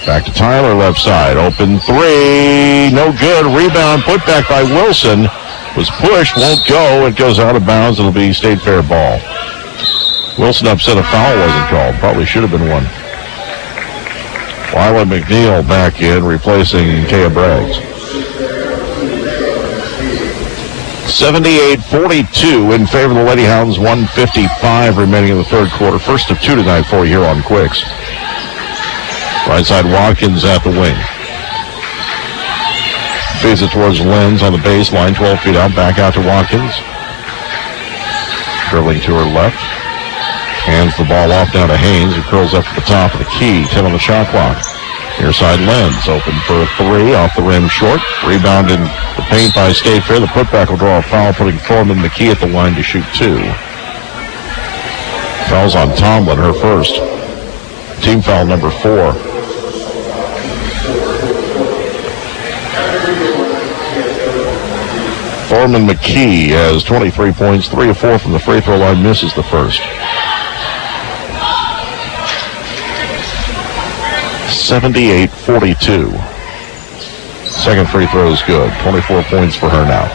Back to Tyler, left side. Open 3. No good. Rebound put back by Wilson. Was pushed, won't go. It goes out of bounds. It'll be State Fair ball. Wilson upset a foul wasn't called. Probably should have been one. Lila McNeil back in, replacing Kea Braggs. 78-42 in favor of the Lady Hounds. 1:55 remaining in the third quarter. First of 2 tonight for you here on Quicks. Right side, Watkins at the wing. Feeds it towards Lenz on the baseline, 12 feet out, back out to Watkins. Dribbling to her left. Hands the ball off down to Haynes, who curls up to the top of the key. 10 on the shot clock. Near side, Lenz open for a 3, off the rim short. Rebound in the paint by State Fair. The putback will draw a foul, putting Thorman McKee at the line to shoot 2. Foul's on Tomlin, her first. Team foul number 4. Thorman McKee has 23 points, 3 of 4 from the free throw line, misses the first. 78-42. Second free throw is good. 24 points for her now.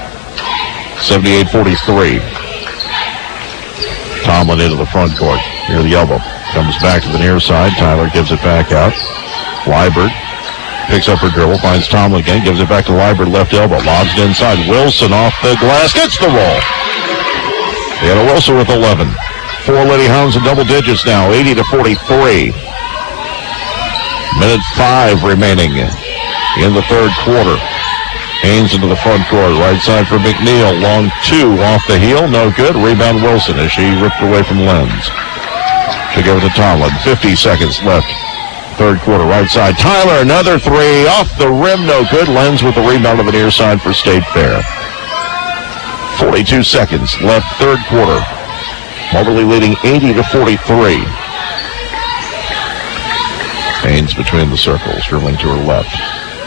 78-43. Tomlin into the front court near the elbow. Comes back to the near side. Tyler gives it back out. Liebert picks up her dribble, finds Tomlin again, gives it back to Liebert, left elbow, lobs it inside. Wilson off the glass, gets the roll. Deanna Wilson with 11. 4 Lady Hounds in double digits now, 80-43. Minute 5 remaining in the third quarter. Haynes into the front court, right side for McNeil. Long 2 off the heel, no good. Rebound Wilson as she ripped away from Lenz. She'll give it to Tomlin. 50 seconds left. Third quarter, right side. Tyler, another 3 off the rim, no good. Lenz with the rebound on the near side for State Fair. 42 seconds left, third quarter. Moberly leading 80-43. Haynes between the circles, dribbling to her left.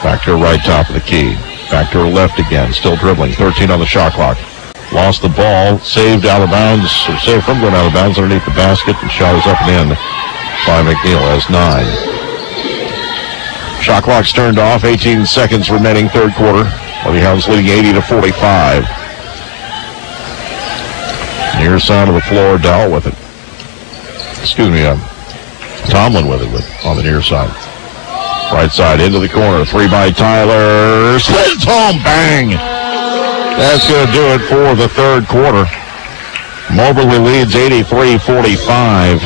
Back to her right, top of the key. Back to her left again, still dribbling. 13 on the shot clock. lost the ball, saved out of bounds, or saved from going out of bounds underneath the basket, and shot is up and in by McNeil as 9. Shot clock's turned off, 18 seconds remaining, third quarter. Greyhounds leading 80-45. Near side of the floor, Dowell with it. Tomlin with it on the near side. Right side into the corner. 3 by Tyler. Slits home. Bang. That's going to do it for the third quarter. Moberly leads 83-45.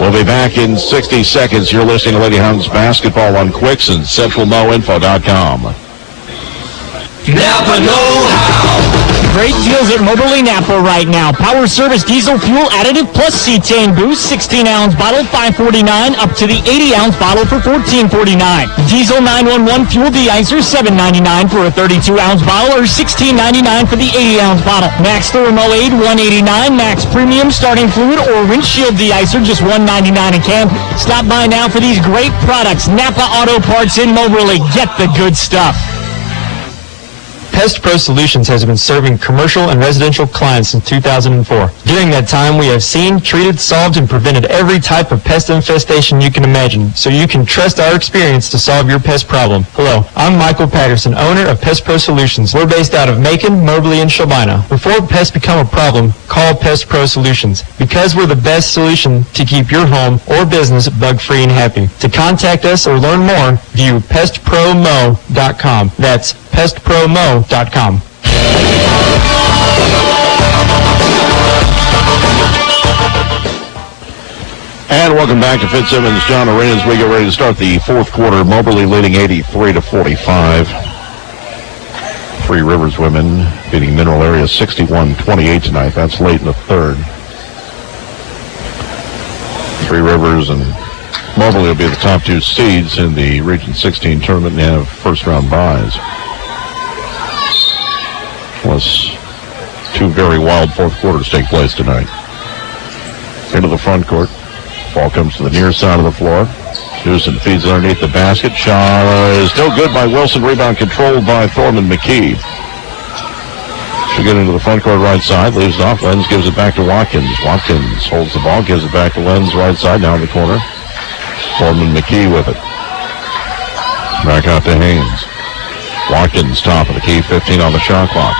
We'll be back in 60 seconds. You're listening to Lady Hounds basketball on Quicks and CentralMoInfo.com. Napa know-how. Great deals at Moberly Napa right now. Power Service diesel fuel additive plus cetane boost, 16-ounce bottle, $5.49, up to the 80-ounce bottle for $14.49. Diesel 911 fuel de-icer, $7.99 for a 32-ounce bottle, or $16.99 for the 80-ounce bottle. Max Thermo Aid, $1.89. Max Premium starting fluid or windshield de-icer, just $1.99 a can. Stop by now for these great products. Napa Auto Parts in Moberly. Get the good stuff. Pest Pro Solutions has been serving commercial and residential clients since 2004. During that time, we have seen, treated, solved, and prevented every type of pest infestation you can imagine, so you can trust our experience to solve your pest problem. Hello, I'm Michael Patterson, owner of Pest Pro Solutions. We're based out of Macon, Moberly, and Shelbina. Before pests become a problem, call Pest Pro Solutions, because we're the best solution to keep your home or business bug-free and happy. To contact us or learn more, view pestpromo.com. That's pestpromo.com. And welcome back to Fitzsimmons John Arena as we get ready to start the fourth quarter. Moberly leading 83-45. Three Rivers women beating Mineral Area 61-28 tonight. That's late in the third. Three Rivers and Moberly will be the top two seeds in the Region 16 tournament and have first-round byes. Plus, two very wild fourth quarters take place tonight. Into the front court. Ball comes to the near side of the floor. Newsom feeds it underneath the basket. Shot is no good by Wilson. Rebound controlled by Thorman McKee. She'll get into the front court right side. Leaves it off. Lenz gives it back to Watkins. Watkins holds the ball. Gives it back to Lenz right side. Down the corner. Thorman McKee with it. Back out to Haynes. Watkins top of the key. 15 on the shot clock.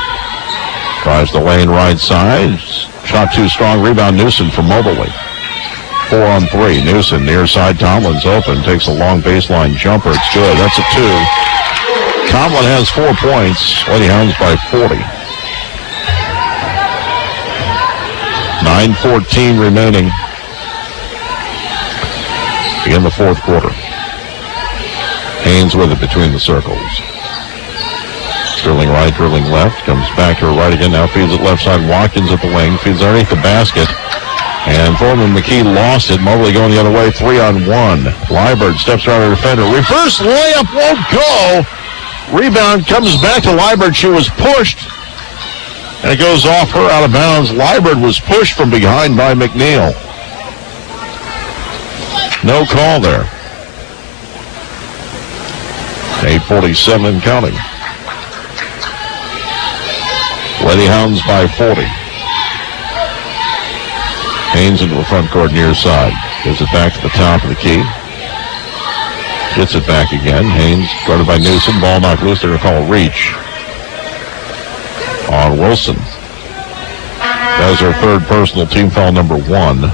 Drives the lane right side. Shot too strong. Rebound Newsom from Moberly. 4 on 3. Newsom near side. Tomlin's open. Takes a long baseline jumper. It's good. That's a 2. Tomlin has 4 points. Lady Hounds by 40. 9:14 remaining in the fourth quarter. Haynes with it between the circles. Drilling right, drilling left. Comes back to her right again. Now feeds it left side. Watkins at the wing. Feeds underneath the basket. And Thorman McKee lost it. Moberly going the other way. 3 on 1. Liebert steps around the defender. Reverse layup won't go. Rebound comes back to Liebert. She was pushed. And it goes off her out of bounds. Liebert was pushed from behind by McNeil. No call there. 8:47 and counting. Lady Hounds by 40. Haynes into the front court near side. Gives it back to the top of the key. Gets it back again. Haynes guarded by Newsom. Ball knocked loose. They're going to call a reach on Wilson. That was her third personal, team foul number 1.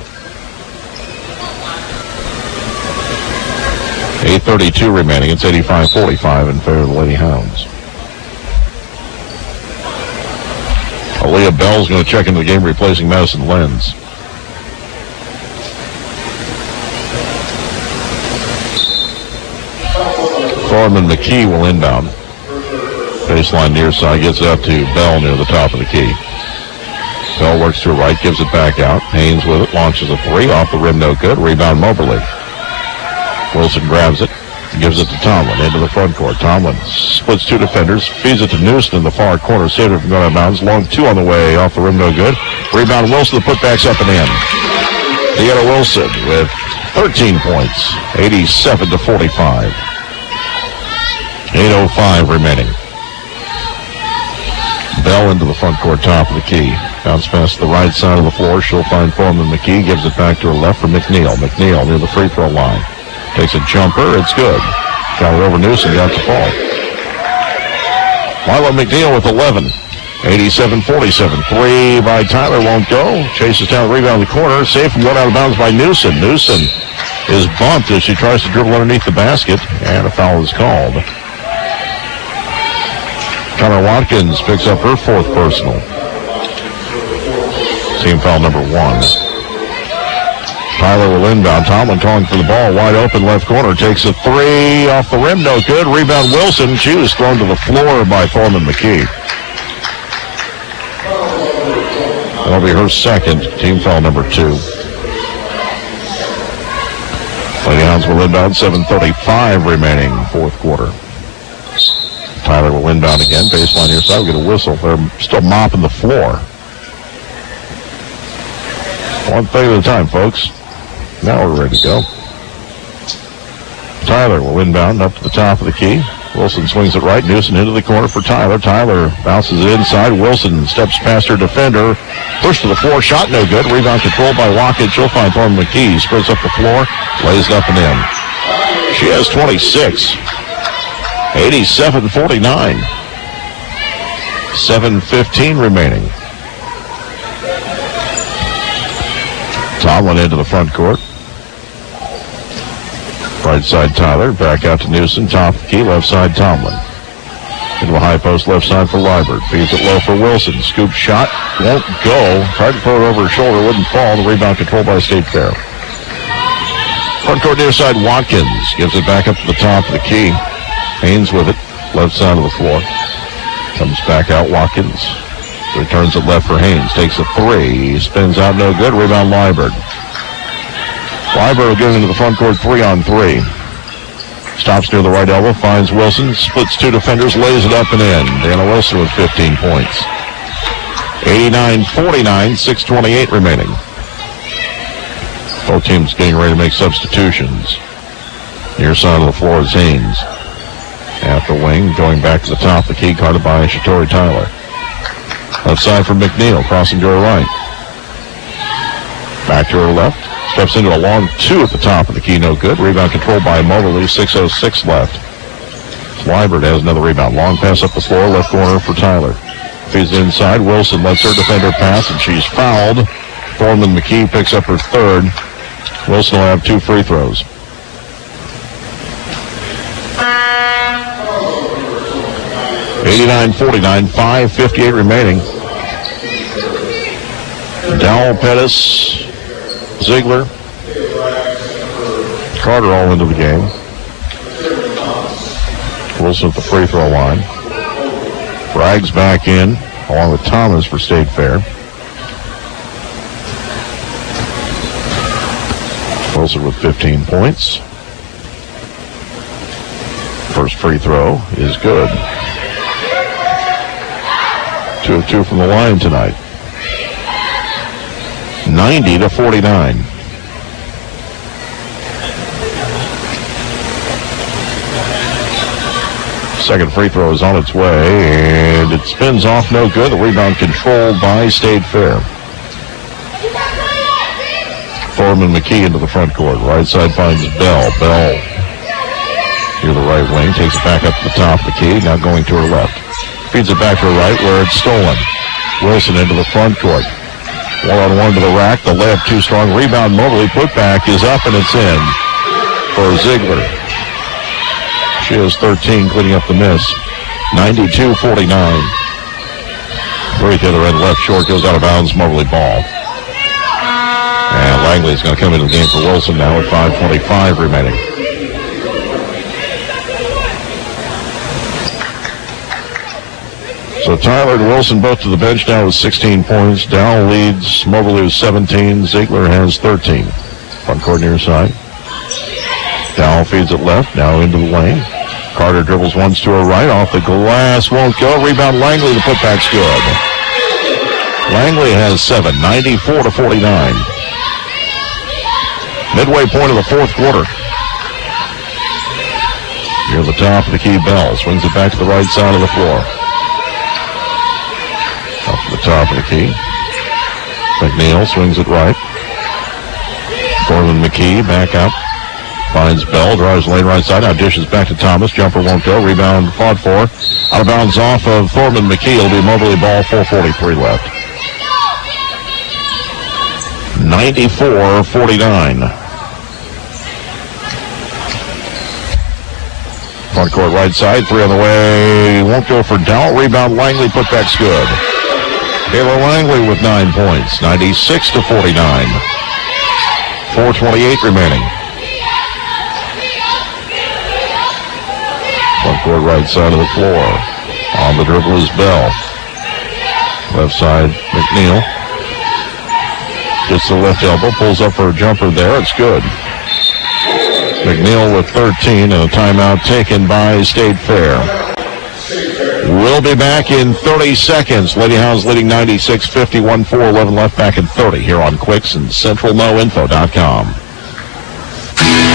8:32 remaining. It's 85-45 in favor of the Lady Hounds. Aaliyah Bell's going to check into the game, replacing Madison Lenz. Thorman McKee will inbound. Baseline near side, gets it up to Bell near the top of the key. Bell works to her right, gives it back out. Haynes with it, launches a 3, off the rim, no good. Rebound Moberly. Wilson grabs it, gives it to Tomlin into the front court. Tomlin splits 2 defenders, feeds it to Newsom in the far corner, saved it from going out of bounds. Long 2 on the way, off the rim, no good. Rebound Wilson, the putback's up and in. Deanna Wilson with 13 points, 87-45. 8:05 remaining. Bell into the front court, top of the key. Bounce pass to the right side of the floor. She'll find Foreman McKee. Gives it back to her left for McNeil. McNeil near the free throw line. Takes a jumper. It's good. Got it over Newsom. Got the ball. Milo McNeil with 11. 87-47. Three by Tyler won't go. Chases down the rebound in the corner. Safe and one out of bounds by Newsom. Newsom is bumped as she tries to dribble underneath the basket. And a foul is called. Connor Watkins picks up her fourth personal. Team foul number 1. Tyler will inbound. Tomlin calling for the ball. Wide open left corner. Takes a three off the rim. No good. Rebound Wilson. She was thrown to the floor by Foreman McKee. That'll be her second. Team foul number 2. Greyhounds will inbound. 7:35 remaining fourth quarter. Tyler will inbound again. Baseline near side. We'll get a whistle. They're still mopping the floor. One thing at a time, folks. Now we're ready to go. Tyler will inbound up to the top of the key. Wilson swings it right. Newsom into the corner for Tyler. Tyler bounces it inside. Wilson steps past her defender. Push to the floor. Shot no good. Rebound controlled by Watkins. She'll find Foreman McKee. Spreads up the floor. Lays it up and in. She has 26. 87-49. 7:15 remaining. Tomlin into the front court. Right side Tyler. Back out to Newsom. Top of the key. Left side Tomlin. Into a high post left side for Liebert. Feeds it low for Wilson. Scoop shot. Won't go. Tried to throw it over her shoulder. Wouldn't fall. The rebound controlled by State Fair. Front court near side Watkins. Gives it back up to the top of the key. Haynes with it. Left side of the floor. Comes back out Watkins. Returns it left for Haynes. Takes a three. Spins out no good. Rebound Liebert. Liebert will get into the front court 3-on-3. Stops near the right elbow. Finds Wilson. Splits two defenders. Lays it up and in. Dana Wilson with 15 points. 89-49. 6:28 remaining. Both teams getting ready to make substitutions. Near side of the floor is Haynes. At the wing. Going back to the top of the key. Guarded by Shatori Tyler. Left side for McNeil, crossing to her right. Back to her left. Steps into a long two at the top of the key, no good. Rebound controlled by Mobley, 6:06 left. Liebert has another rebound. Long pass up the floor, left corner for Tyler. Feeds it inside. Wilson lets her defender pass, and she's fouled. Foreman McKee picks up her third. Wilson will have 2 free throws. (89-49), 5:58 remaining. Dowell, Pettis, Ziegler, Carter all into the game. Wilson at the free throw line. Bragg's back in, along with Thomas for State Fair. Wilson with 15 points. First free throw is good. 2 of 2 from the line tonight. 90-49. Second free throw is on its way, and it spins off no good. The rebound controlled by State Fair. Foreman McKee into the front court. Right side finds Bell. Bell near the right wing. Takes it back up to the top of the key. Now going to her left. Feeds it back to her right where it's stolen. Wilson into the front court. 1-on-1 to the rack. The layup too strong. Rebound Mobley. Putback is up and it's in for Ziegler. She has 13 cleaning up the miss. 92-49. Right to the other end left short. Goes out of bounds. Mobley ball. And Langley's going to come into the game for Wilson now at 5:25 remaining. So Tyler and Wilson both to the bench now with 16 points. Dowell leads Mobley with 17. Ziegler has 13. Front court near side. Dowell feeds it left. Now into the lane. Carter dribbles once to her right. Off the glass. Won't go. Rebound Langley. The putback's good. Langley has 7. 94-49. Midway point of the fourth quarter. Near the top of the key, Bell swings it back to the right side of the floor. The top of the key. McNeil swings it right. Thorman McKee back up. Finds Bell, drives lane right side. Now dishes back to Thomas. Jumper won't go. Rebound fought for. Out of bounds off of Thorman McKee. It'll be Moberly ball. 4:43 left. 94-49. Front court right side. 3 on the way. Won't go for Dowell. Rebound Langley. Putback's good. Taylor Langley with 9 points. 96-49. 4:28 remaining. Front court right side of the floor. On the dribble is Bell. Left side, McNeil. Gets the left elbow, pulls up for a jumper there. It's good. McNeil with 13 and a timeout taken by State Fair. We'll be back in 30 seconds. Lady Hounds leading 96-51, 4:11 left, back in 30 here on Quicks and CentralNoInfo.com.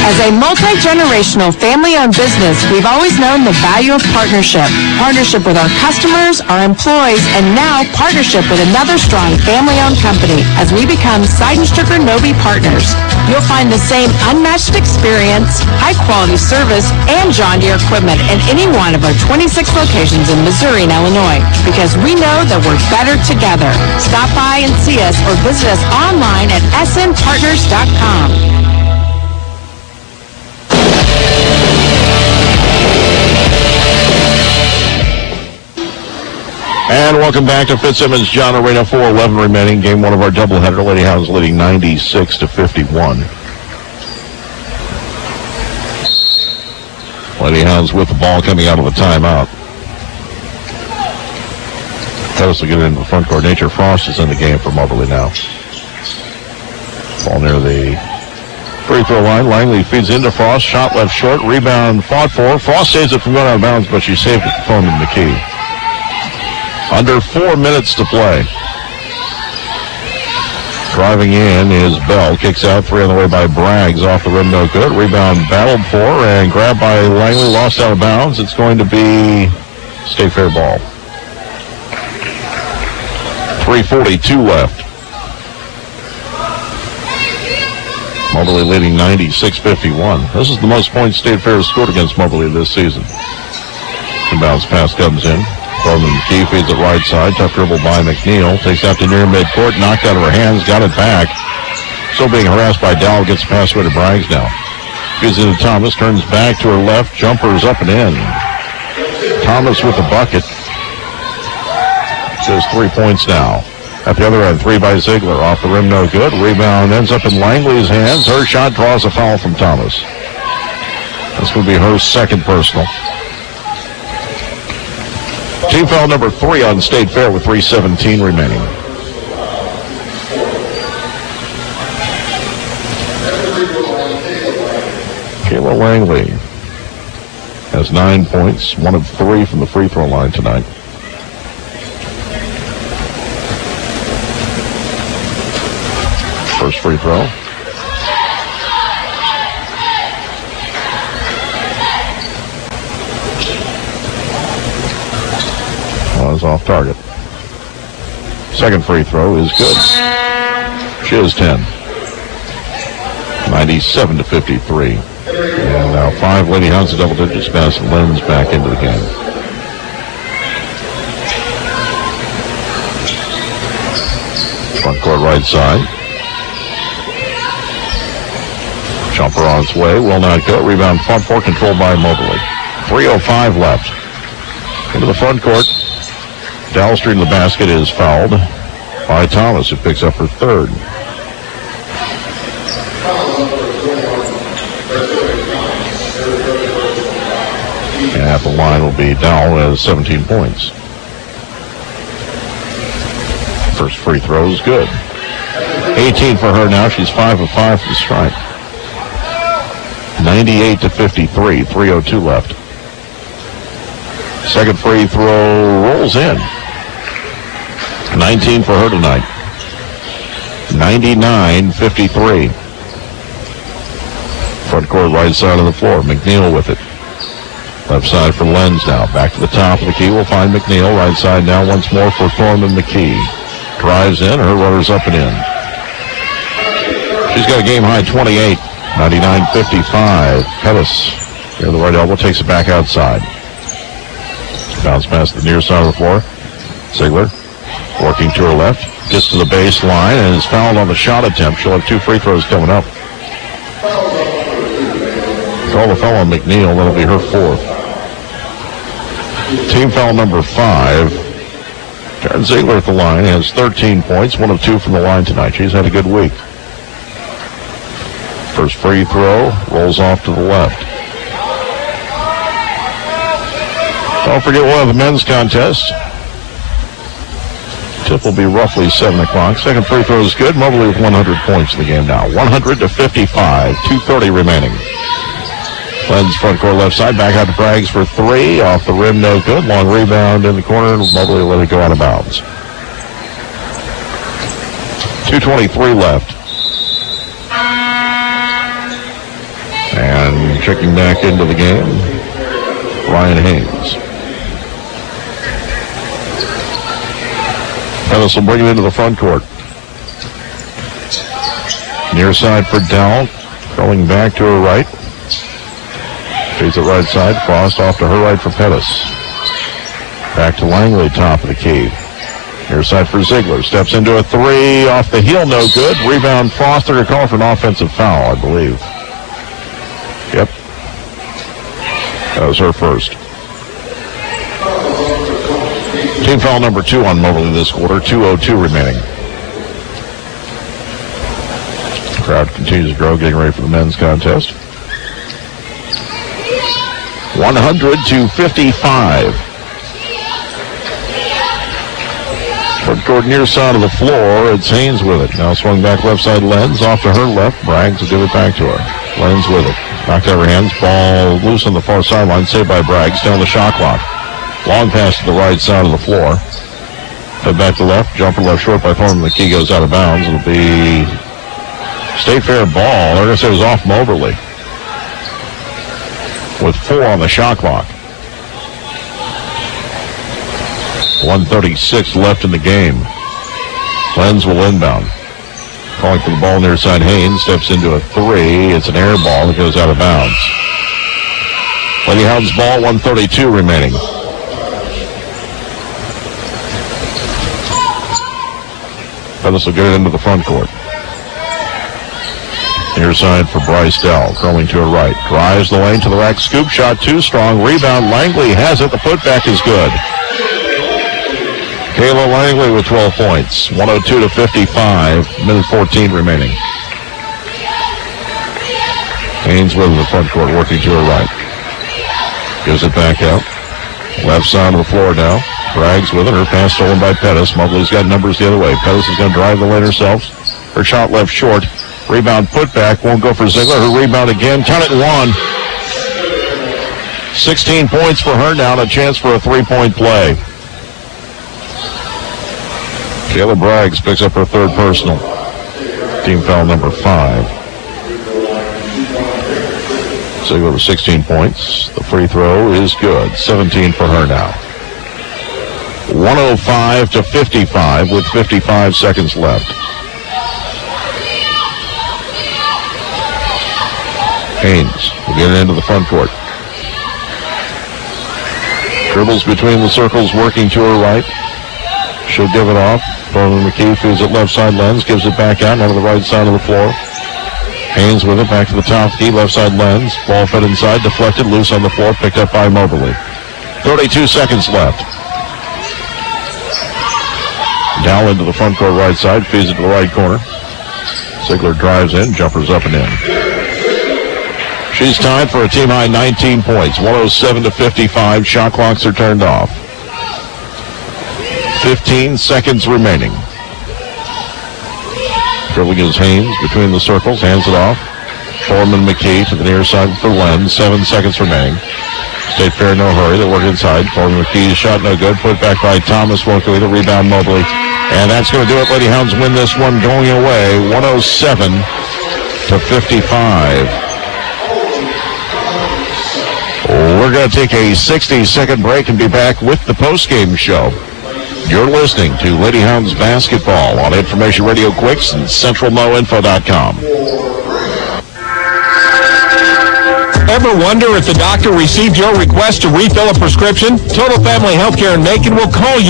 As a multi-generational family-owned business, we've always known the value of partnership. Partnership with our customers, our employees, and now partnership with another strong family-owned company as we become Seidenstricker Nobe partners. You'll find the same unmatched experience, high-quality service, and John Deere equipment in any one of our 26 locations in Missouri and Illinois, because we know that we're better together. Stop by and see us or visit us online at snpartners.com. And welcome back to Fitzsimmons John Arena. 4:11 remaining. Game 1 of our doubleheader. Lady Hounds leading 96-51. Lady Hounds with the ball coming out of the timeout. Pettis will get it into the front court. Nature Frost is in the game for Moberly now. Ball near the free throw line. Langley feeds into Frost. Shot left short. Rebound fought for. Frost saves it from going out of bounds, but she saved it from Thorman McKee. Under 4 minutes to play. Driving in is Bell. Kicks out. 3 on the way by Braggs. Off the rim, no good. Rebound battled for and grabbed by Langley. Lost out of bounds. It's going to be State Fair ball. 3:42 left. Moberly leading 96-51. This is the most points State Fair has scored against Moberly this season. Inbounds pass comes in. Thorman McKee feeds it right side. Tough dribble by McNeil. Takes out to near midcourt. Knocked out of her hands. Got it back. Still being harassed by Dowell. Gets the pass away to Braggs now. Feeds into Thomas. Turns back to her left. Jumper's up and in. Thomas with the bucket. Says 3 points now. At the other end, 3 by Ziegler. Off the rim, no good. Rebound ends up in Langley's hands. Her shot draws a foul from Thomas. This will be her second personal. Team foul number 3 on State Fair with 3:17 remaining. Kayla Langley has 9 points, 1 of 3 from the free throw line tonight. First free throw. Was off target. Second free throw is good. She has 10. 97-53. And now 5 Lady Hounds to double digits pass. Lenz back into the game. Front court right side. Jumper on its way. Will not go. Rebound front court controlled by Moberly. 3:05 left. Into the front court. Dowell Street in the basket is fouled by Thomas, who picks up her third. And at the line will be Dowell has 17 points. First free throw is good. 18 for her now. She's 5 of 5 from the stripe. 98-53. 3:02 left. Second free throw rolls in. 19 for her tonight. 99-53. Front court right side of the floor. McNeil with it. Left side for Lenz now. Back to the top of the key. We'll find McNeil. Right side now once more for Thorman McKee. Drives in. Her runner's up and in. She's got a game-high 28. 99-55. Pettis near the right elbow. Takes it back outside. Bounce past the near side of the floor. Ziegler working to her left. Gets to the baseline and is fouled on the shot attempt. She'll have 2 free throws coming up. Call the foul on McNeil. That'll be her 4th. Team foul number 5. Karen Ziegler at the line has 13 points, 1 of 2 from the line tonight. She's had a good week. First free throw rolls off to the left. Don't forget we'll have the men's contest. Tip will be roughly 7 o'clock. Second free throw is good. Mobley with 100 points in the game now. 100-55. 2:30 remaining. Lenz front court left side. Back out to Braggs for 3. Off the rim, no good. Long rebound in the corner. Mobley let it go out of bounds. 2:23 left. And checking back into the game, Ryan Haynes. Pettis will bring it into the front court. Near side for Dowell. Going back to her right. Feeds it right side. Frost off to her right for Pettis. Back to Langley, top of the key. Near side for Ziegler. Steps into a 3. Off the heel, no good. Rebound Frost. They're going to call for an offensive foul, I believe. Yep. That was her first. Team foul number 2 on Mobley this quarter. 2:02 remaining. The crowd continues to grow, getting ready for the men's contest. 100-55. Front court near side of the floor. It's Haynes with it. Now swung back left side. Lenz off to her left. Braggs will give it back to her. Lenz with it. Knocked out of her hands. Ball loose on the far sideline. Saved by Braggs. Down the shot clock. Long pass to the right side of the floor. Head back to left. Jumper left short by Thorman. The key goes out of bounds. It'll be State Fair ball. They're going to say it was off Moberly. With 4 on the shot clock. 1:36 left in the game. Lenz will inbound. Calling for the ball near side. Haynes steps into a 3. It's an air ball that goes out of bounds. Lady Hounds ball, 1:32 remaining. Pettis will get it into the front court. Near side for Bryce Dell. Curling to her right. Drives the lane to the rack. Scoop shot too strong. Rebound. Langley has it. The putback is good. Kayla Langley with 12 points. 102-55. Minute 14 remaining. Haynes with the front court working to her right. Gives it back out. Left side of the floor now. Braggs with it. Her pass stolen by Pettis. Mobley's got numbers the other way. Pettis is going to drive the lane herself. Her shot left short. Rebound putback. Won't go for Ziegler. Her rebound again. Count it, 1. 16 points for her now and a chance for a 3-point play. Kayla Braggs picks up her 3rd personal. Team foul number 5. Ziegler with 16 points. The free throw is good. 17 for her now. 105-55 with 55 seconds left. Haynes will get it into the front court. Dribbles between the circles, working to her right. She'll give it off. Thorman McKee feeds it left side. Lenz gives it back out to the right side of the floor. Haynes with it back to the top key. Left side Lenz. Ball fed inside. Deflected. Loose on the floor. Picked up by Moberly. 32 seconds left. Down into the front court right side. Feeds it to the right corner. Ziegler drives in. Jumpers up and in. She's tied for a team-high 19 points. 107-55. Shot clocks are turned off. 15 seconds remaining. Dribbling is Haynes between the circles. Hands it off. Thorman McKee to the near side for Lenz. 7 seconds remaining. State Fair, no hurry. They work inside. Thorman McKee's shot no good. Put back by Thomas. Won't go either. Rebound Mobley. And that's going to do it. Lady Hounds win this one going away. 107-55. We're going to take a 60-second break and be back with the post-game show. You're listening to Lady Hounds Basketball on Information Radio Quicks and CentralNoInfo.com. Ever wonder if the doctor received your request to refill a prescription? Total Family Healthcare in Macon will call you